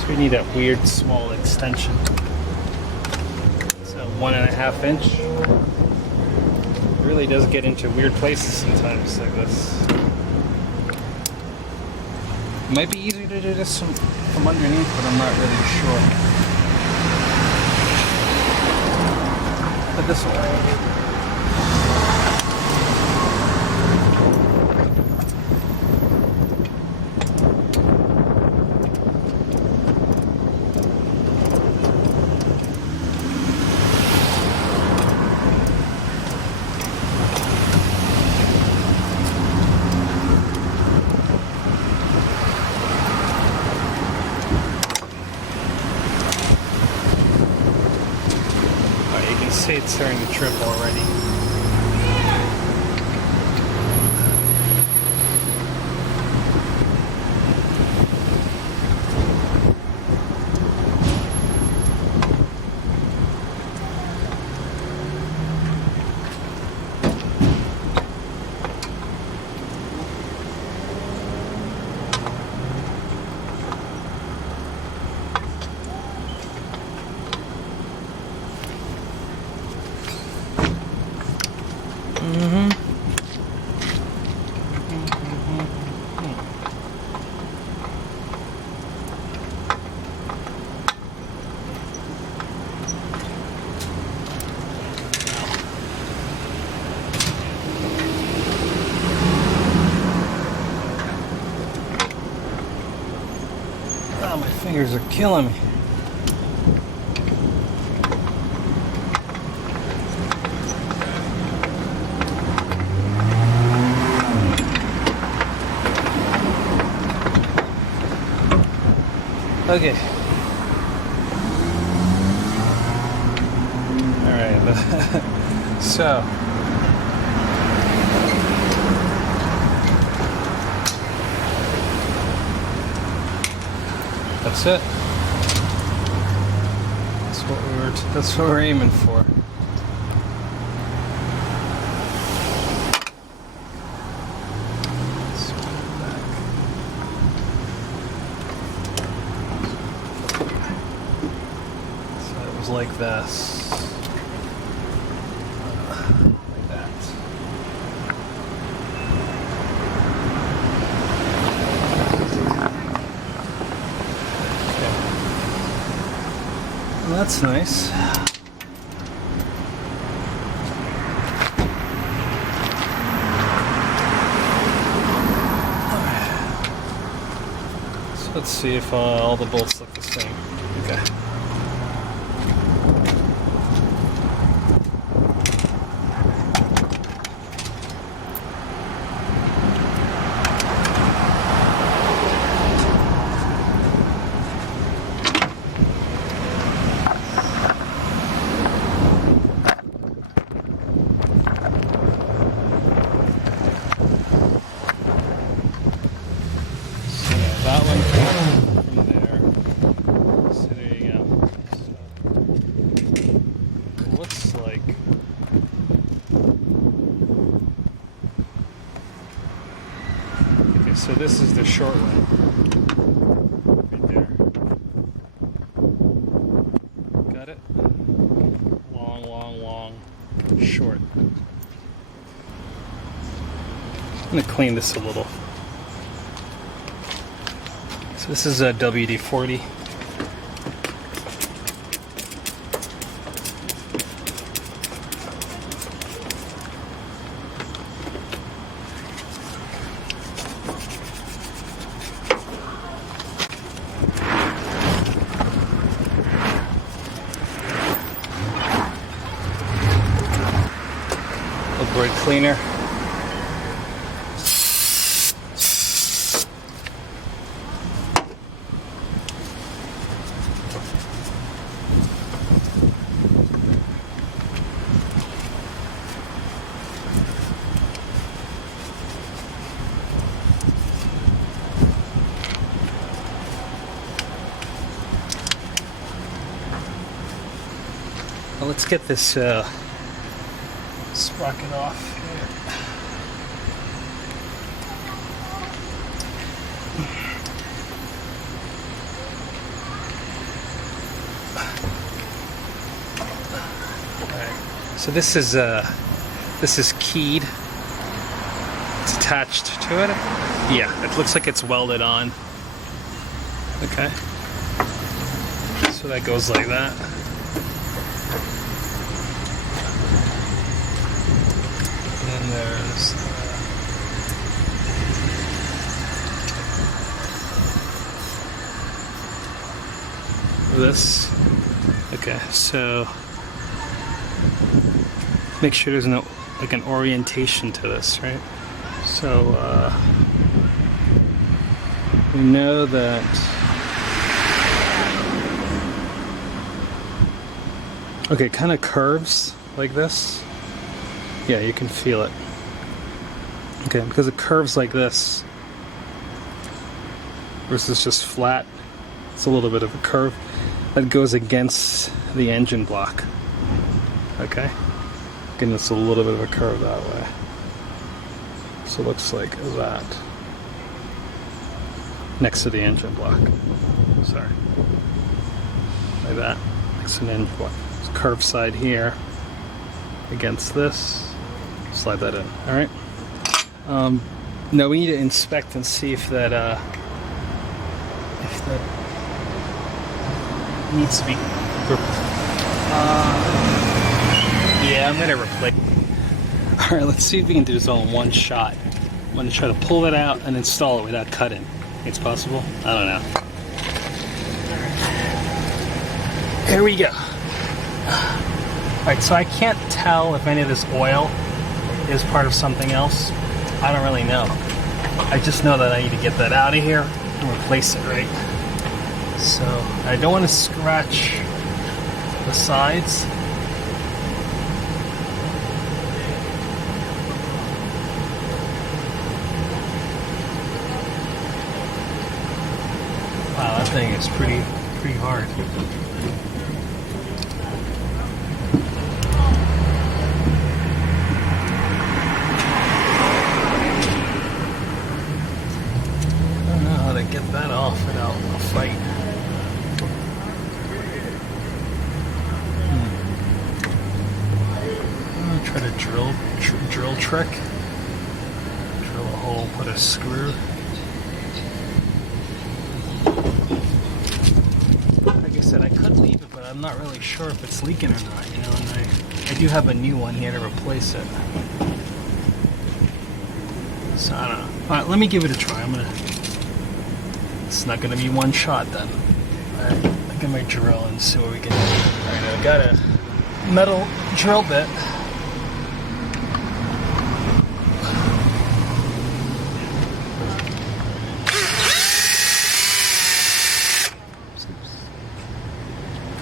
We need that weird small extension. It's a 1.5 inch. It really does get into weird places sometimes like this. It might be easier to do this from underneath, but I'm not really sure. But this will work. It's starting to trip already. Oh, my fingers are killing me. Okay. All right. So. That's it. That's what we're aiming for. So it was like this. Like that. That's nice. So let's see if all the bolts look the same. Okay. That one came from there. So there you go. So it looks like okay, so this is the short one. Right there. Got it? Long, long, long, short. I'm gonna clean this a little. So this is a WD-40. A brake cleaner. Well, let's get this sprocket off here. All right. So this is keyed. It's attached to it. Yeah, it looks like it's welded on. Okay. So that goes like that. And then there's this. Okay, so make sure there's no like an orientation to this, right? So we know that okay, it kind of curves. like this, yeah, you can feel it. Okay, because it curves like this versus just flat, it's a little bit of a curve that goes against the engine block. Okay, again, it's a little bit of a curve that way. So it looks like that next to the engine block. Sorry, like that next to the engine block. It's curved side here against this. Slide that in. All right. No, we need to inspect and see if that needs to be. Yeah, I'm gonna replace. All right, let's see if we can do this all in one shot. I'm gonna try to pull that out and install it without cutting. It's possible? I don't know. Here we go. All right, so I can't tell if any of this oil is part of something else. I don't really know. I just know that I need to get that out of here and replace it, right? So I don't want to scratch the sides. Wow, that thing is pretty hard. Get that off without a fight. I'm gonna try to drill trick. Drill a hole, put a screw. Like I said, I could leave it, but I'm not really sure if it's leaking or not. You know, and I do have a new one here to replace it. So I don't know. All right, let me give it a try. It's not going to be one shot then. Alright, I'll get my drill and see what we can do. Alright, I've got a metal drill bit.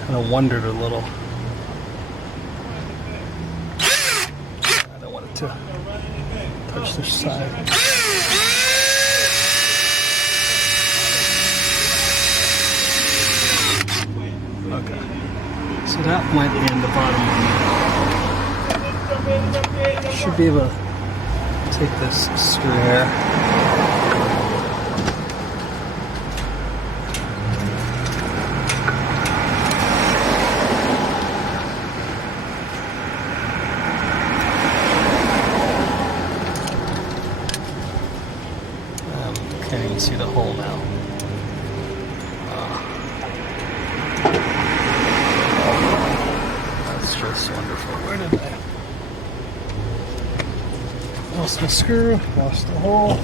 Kind of wondered a little. I don't want it to touch this side. Okay, so that went in the bottom one. Should be able to take this screw here. Can't even see the hole now. Just wonderful. Where did I? Lost my screw, lost the hole.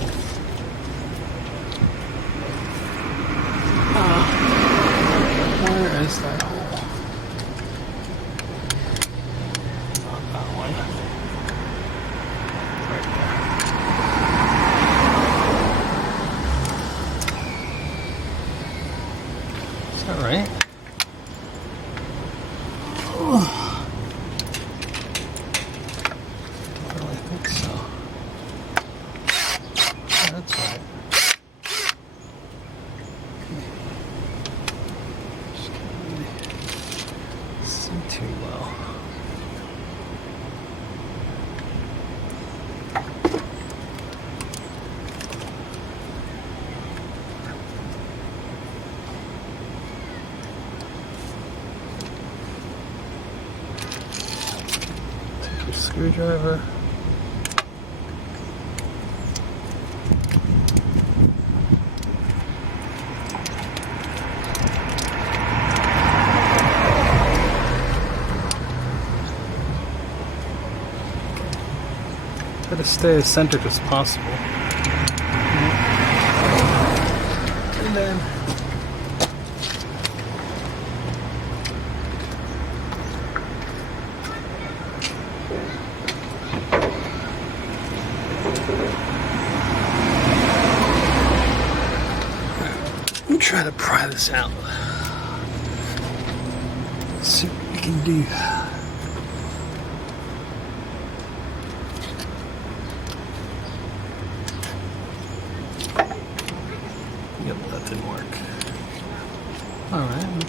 Where is that hole? Not that one. Right there. Is that right? Too low. Take your screwdriver. Try to stay as centered as possible. And then let me try to pry this out. Let's see what we can do.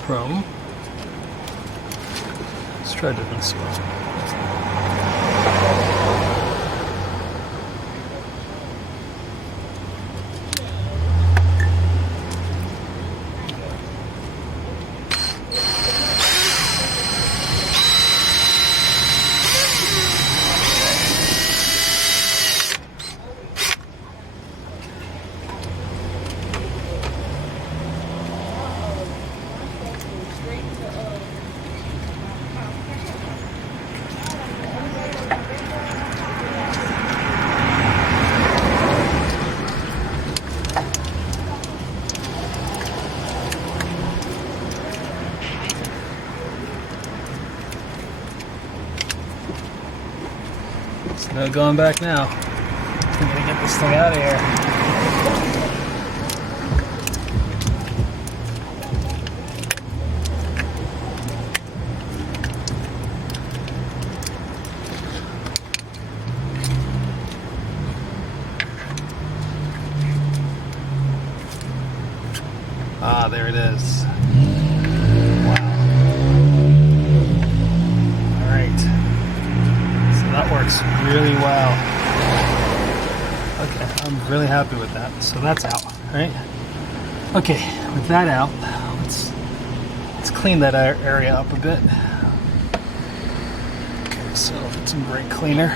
from, let's try it this way. No going back now. I'm gonna get this thing out of here. Ah, there it is. Wow. All right. That works really well. Okay, I'm really happy with that. So that's out, right? Okay, with that out, let's clean that area up a bit. Okay, so get some brake cleaner.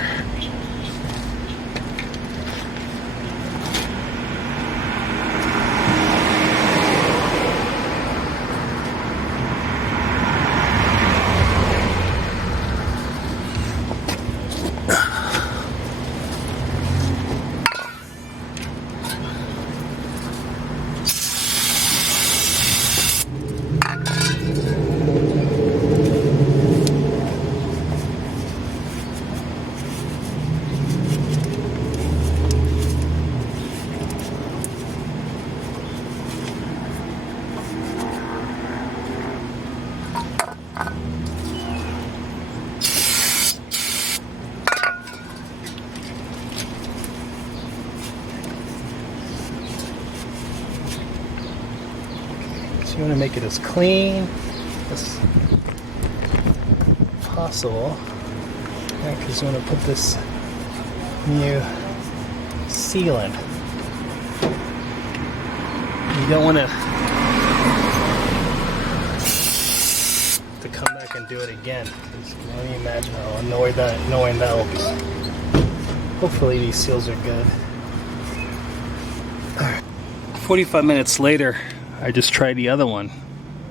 So you want to make it as clean as possible, because you want to put this new sealant. You don't want to come back and do it again, because you can only imagine how annoying that will be. Hopefully these seals are good. 45 minutes later, I just tried the other one.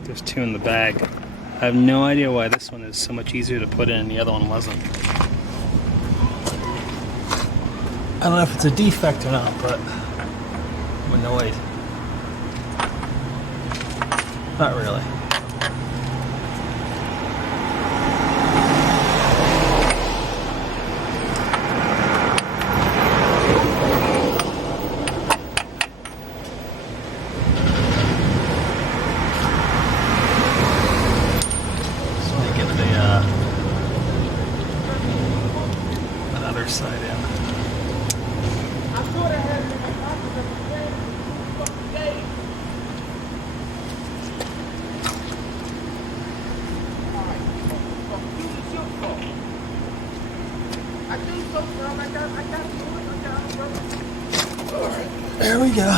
There's two in the bag. I have no idea why this one is so much easier to put in and the other one wasn't. I don't know if it's a defect or not, but I'm annoyed. Not really. Side in. Alright, there we go.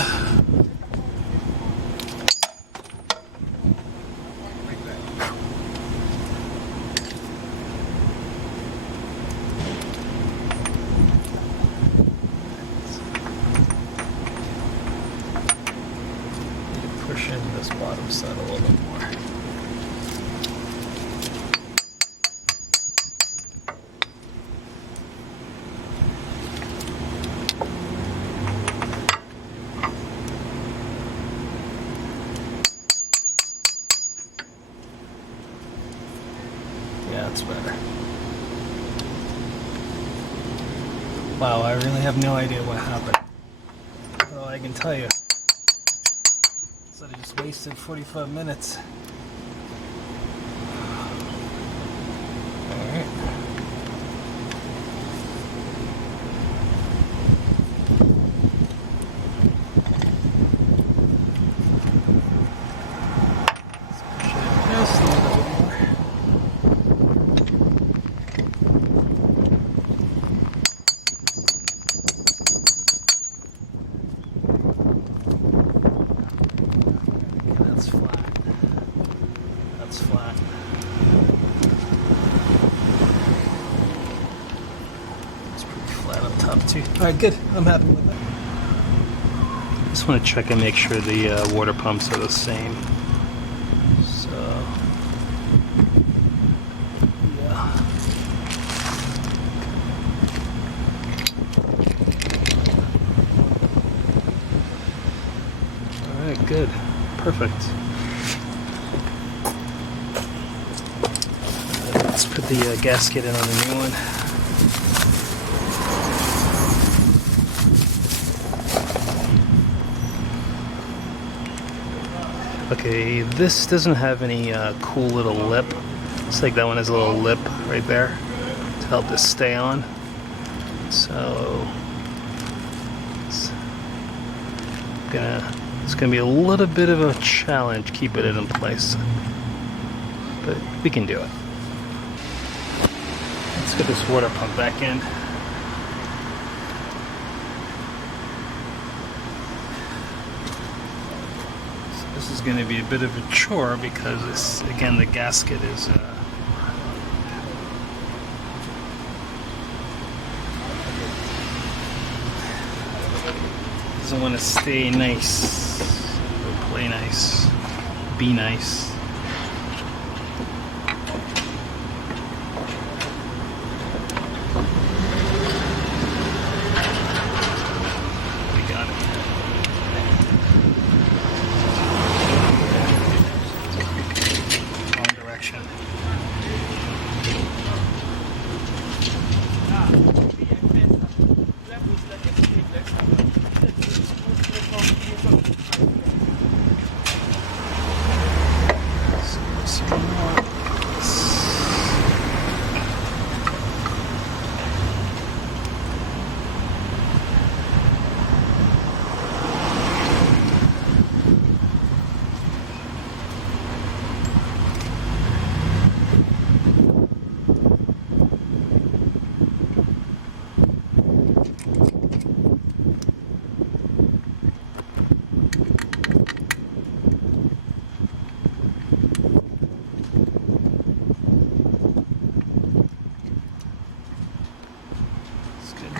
Push into this bottom side a little bit more. Yeah, that's better. Wow, I really have no idea what happened. Well, I can tell you. I just wasted 45 minutes. Alright. flat on top too. Alright, good. I'm happy with that. Just want to check and make sure the water pumps are the same. So, yeah. Alright, good. Perfect. Let's put the gasket in on the new one. Okay, this doesn't have any cool little lip. It's like that one has a little lip right there to help this stay on. So it's gonna be a little bit of a challenge keeping it in place, but we can do it. Let's get this water pump back in. This is going to be a bit of a chore because this, again, the gasket is doesn't want to stay nice or play nice, be nice.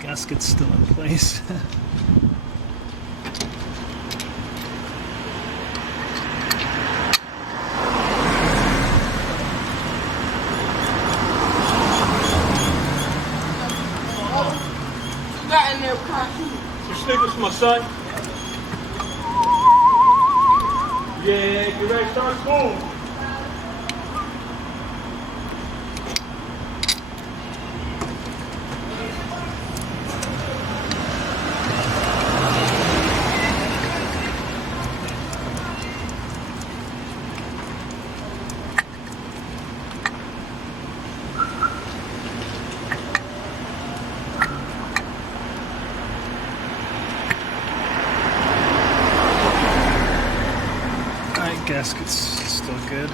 Gasket's still in place. Some Snickers for my son. Yeah, you ready to start school? Gasket's still good.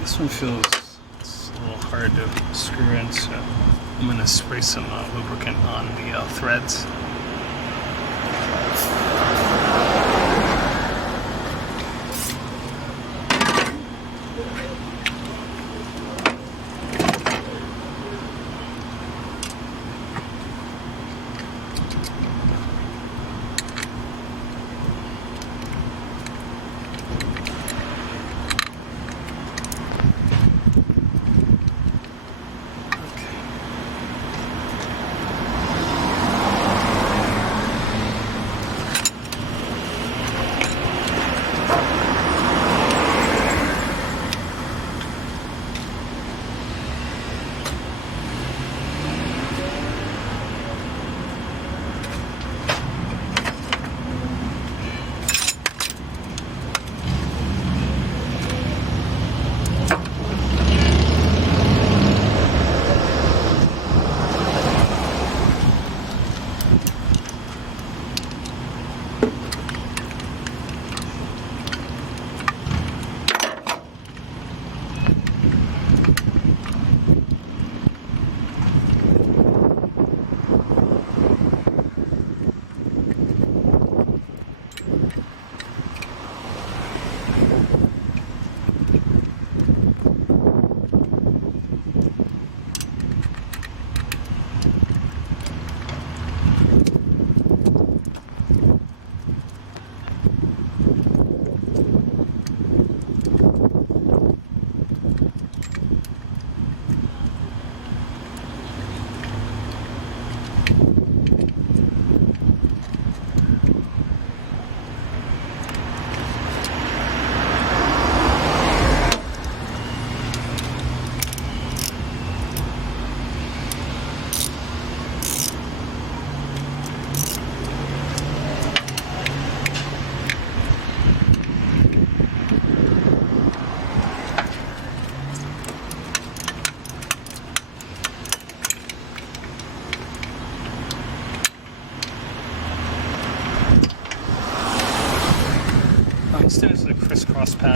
This one feels it's a little hard to screw in, so I'm going to spray some lubricant on the threads.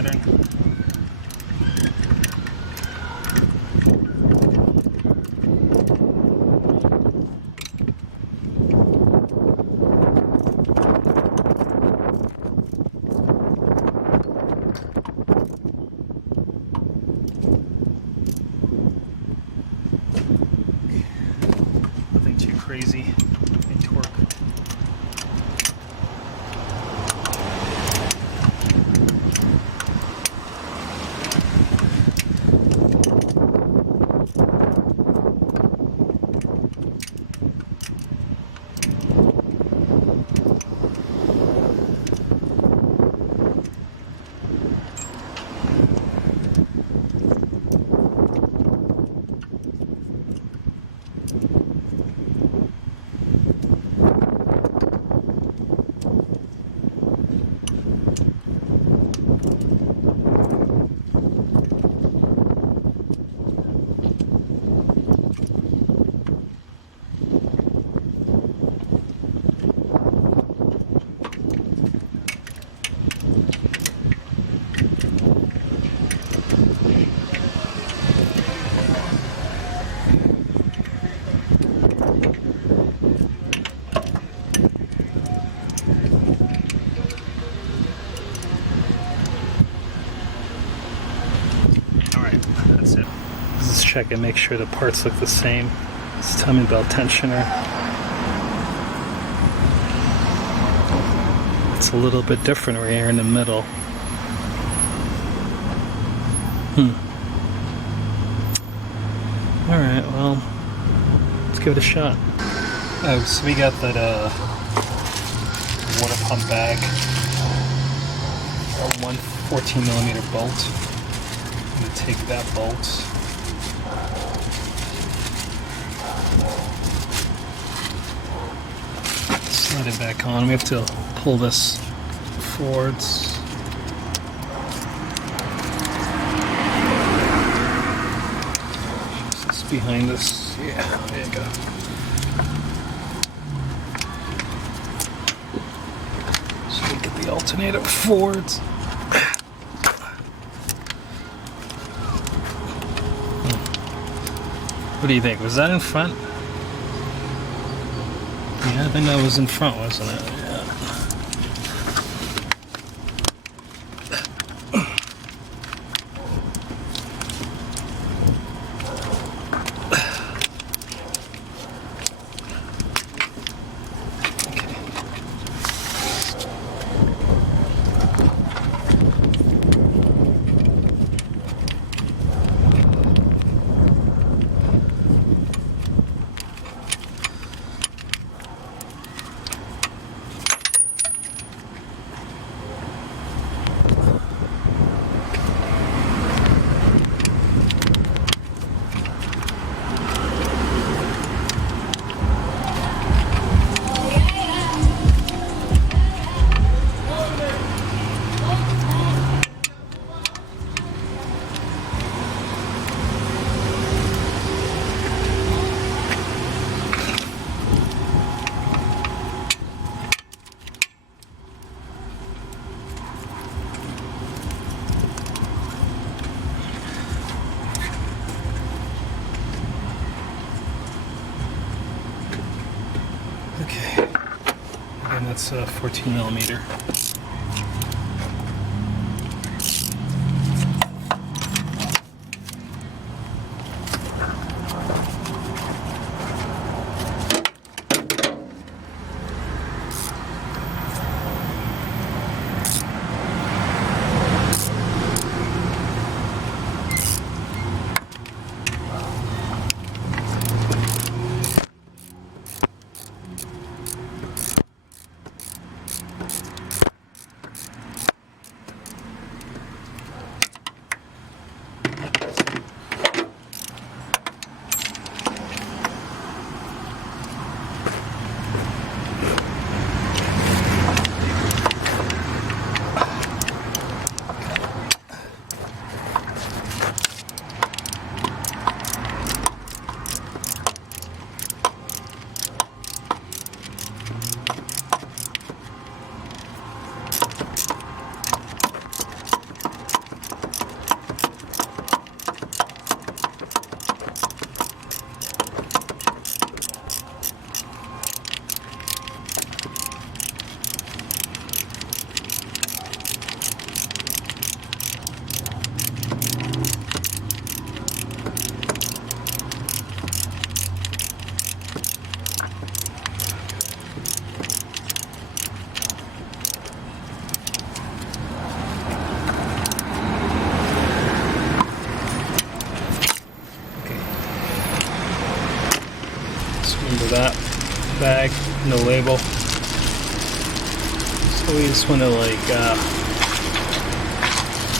pattern. Nothing too crazy in torque. That's it. Let's check and make sure the parts look the same. Let's tell me about tensioner. It's a little bit different right here in the middle. Alright, well, let's give it a shot. Oh, so we got that water pump bag. One 14mm bolt. I'm going to take that bolt. Slide it back on. We have to pull this forwards. It's behind us. Yeah, there you go. So we get the alternator forwards. What do you think? Was that in front? Yeah, I think that was in front, wasn't it? Yeah. Okay, again that's 14mm. under that bag, no label. So we just want to like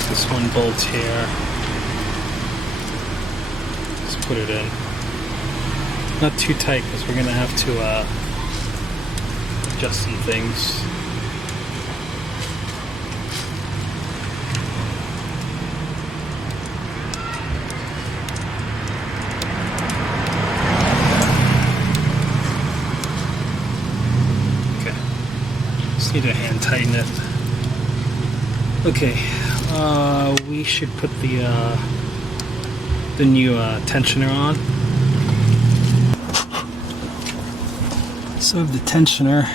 this one bolt here. Just put it in. Not too tight because we're gonna have to adjust some things. Need to hand tighten it. Okay, we should put the new tensioner on. So I have the tensioner.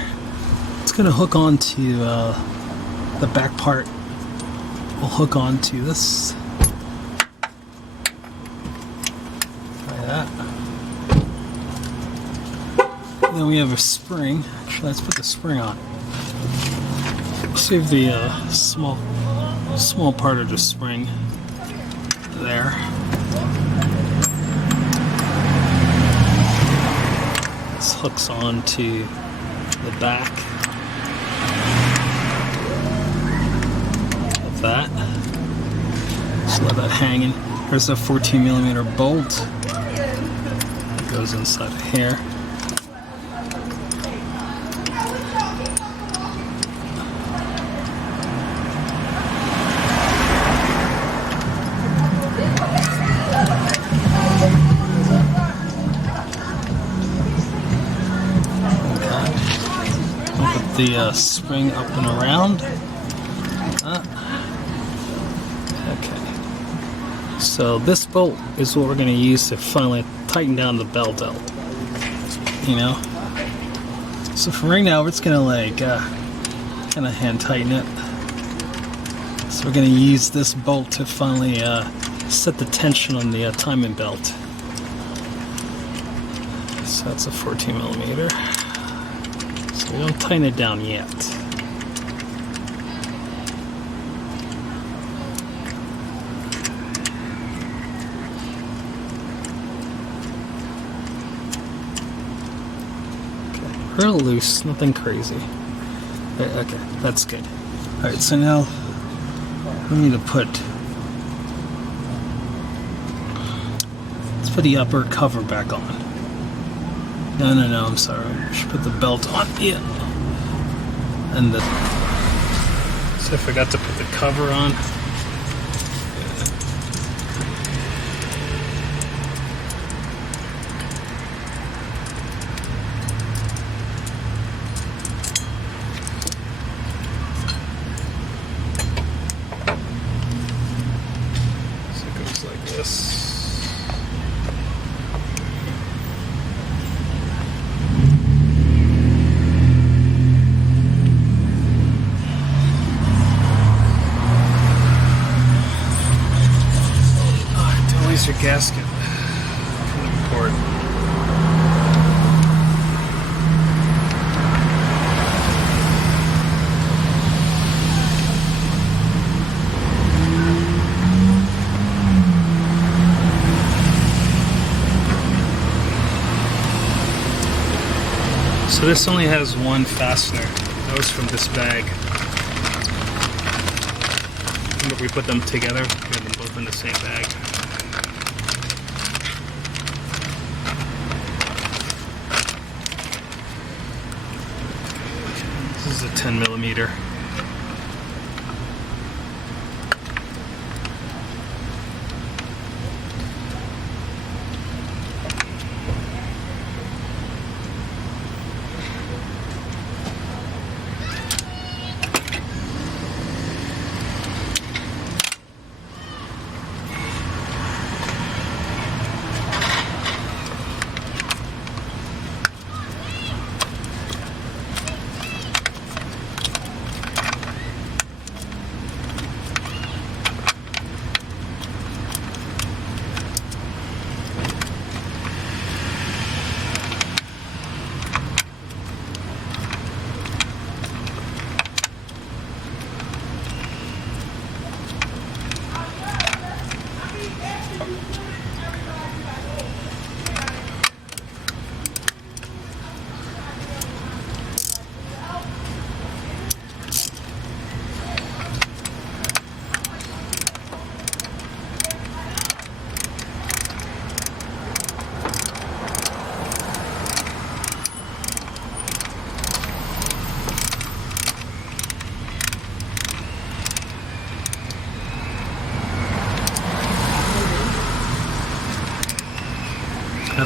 It's gonna hook onto the back part. We'll hook onto this. Try that. And then we have a spring. Actually, let's put the spring on. Save the small part of the spring there. This hooks on to the back of that. Just let that hanging. There's a 14mm bolt. It goes inside of here. The spring up and around. Okay. So this bolt is what we're going to use to finally tighten down the bell belt. You know. So for right now, we're just going to like kind of hand tighten it. So we're going to use this bolt to finally set the tension on the timing belt. So that's a 14mm. We don't tighten it down yet. Okay, real loose, nothing crazy. Okay, that's good. Alright, so now we need to let's put the upper cover back on. No, I'm sorry. I should put the belt on. Yeah. And so I forgot to put the cover on. So it goes like this. Your gasket from the port. So this only has one fastener. That was from this bag. Remember we put them together? We had them both in the same bag. This is a 10mm.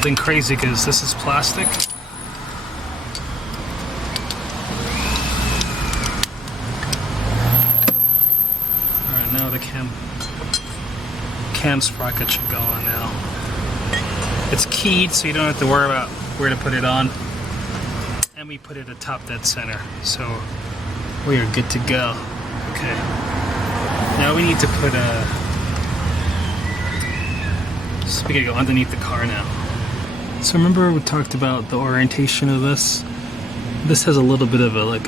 something crazy because this is plastic. Alright, now the cam sprocket should go on now. It's keyed, so you don't have to worry about where to put it on. And we put it atop dead center, so we are good to go. Okay. Now we need to put so we gotta go underneath the car now. So remember we talked about the orientation of this? This has a little bit of a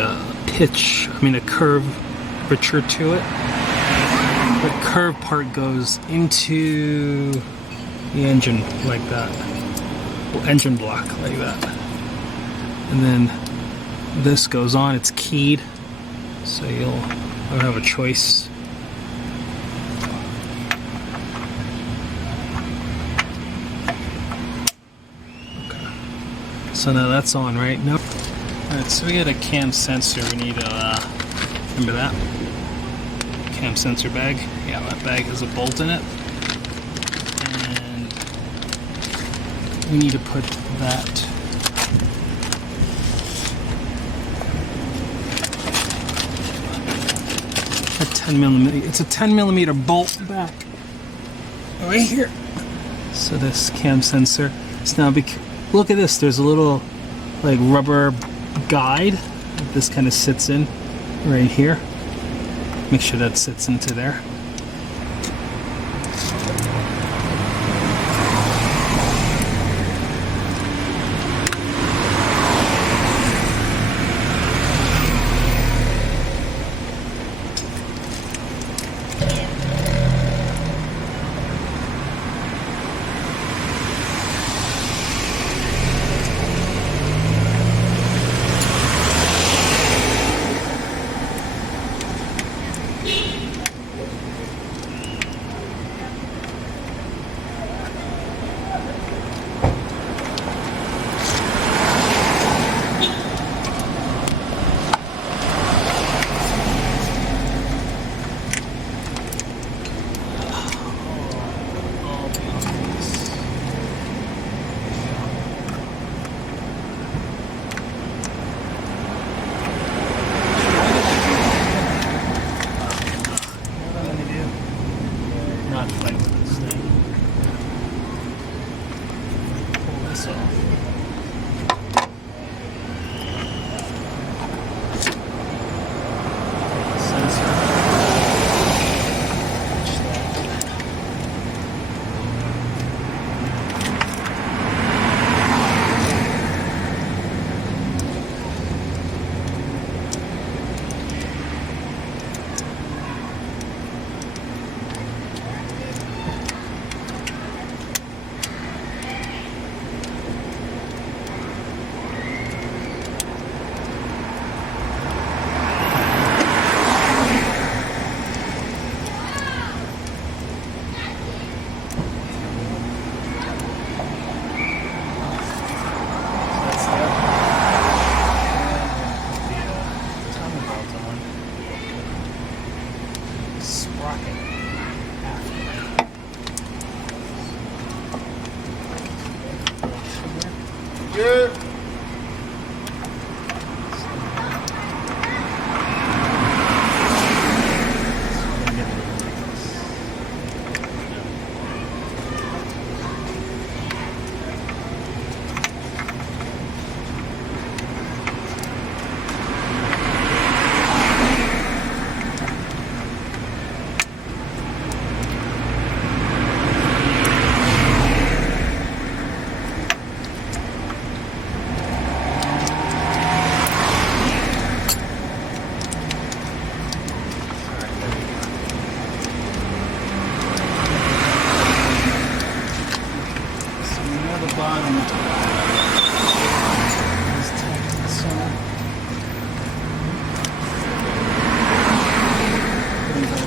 pitch, a curvature to it. The curved part goes into the engine like that. Well, engine block like that. And then this goes on, it's keyed. So you'll have a choice. So now that's on, right? Nope. Alright, so we got a cam sensor. We need a, remember that? Cam sensor bag. Yeah, that bag has a bolt in it. And we need to put that a 10mm. It's a 10mm bolt back right here. So this cam sensor. So now look at this, there's a little rubber guide that this kind of sits in right here. Make sure that sits into there. Good.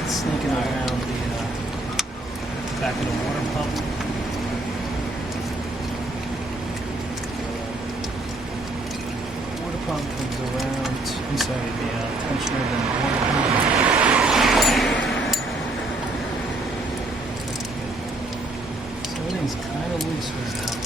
Sneaking around the back of the water pump. Water pump comes around inside the tensioner and the water pump. So everything's kind of loose right now.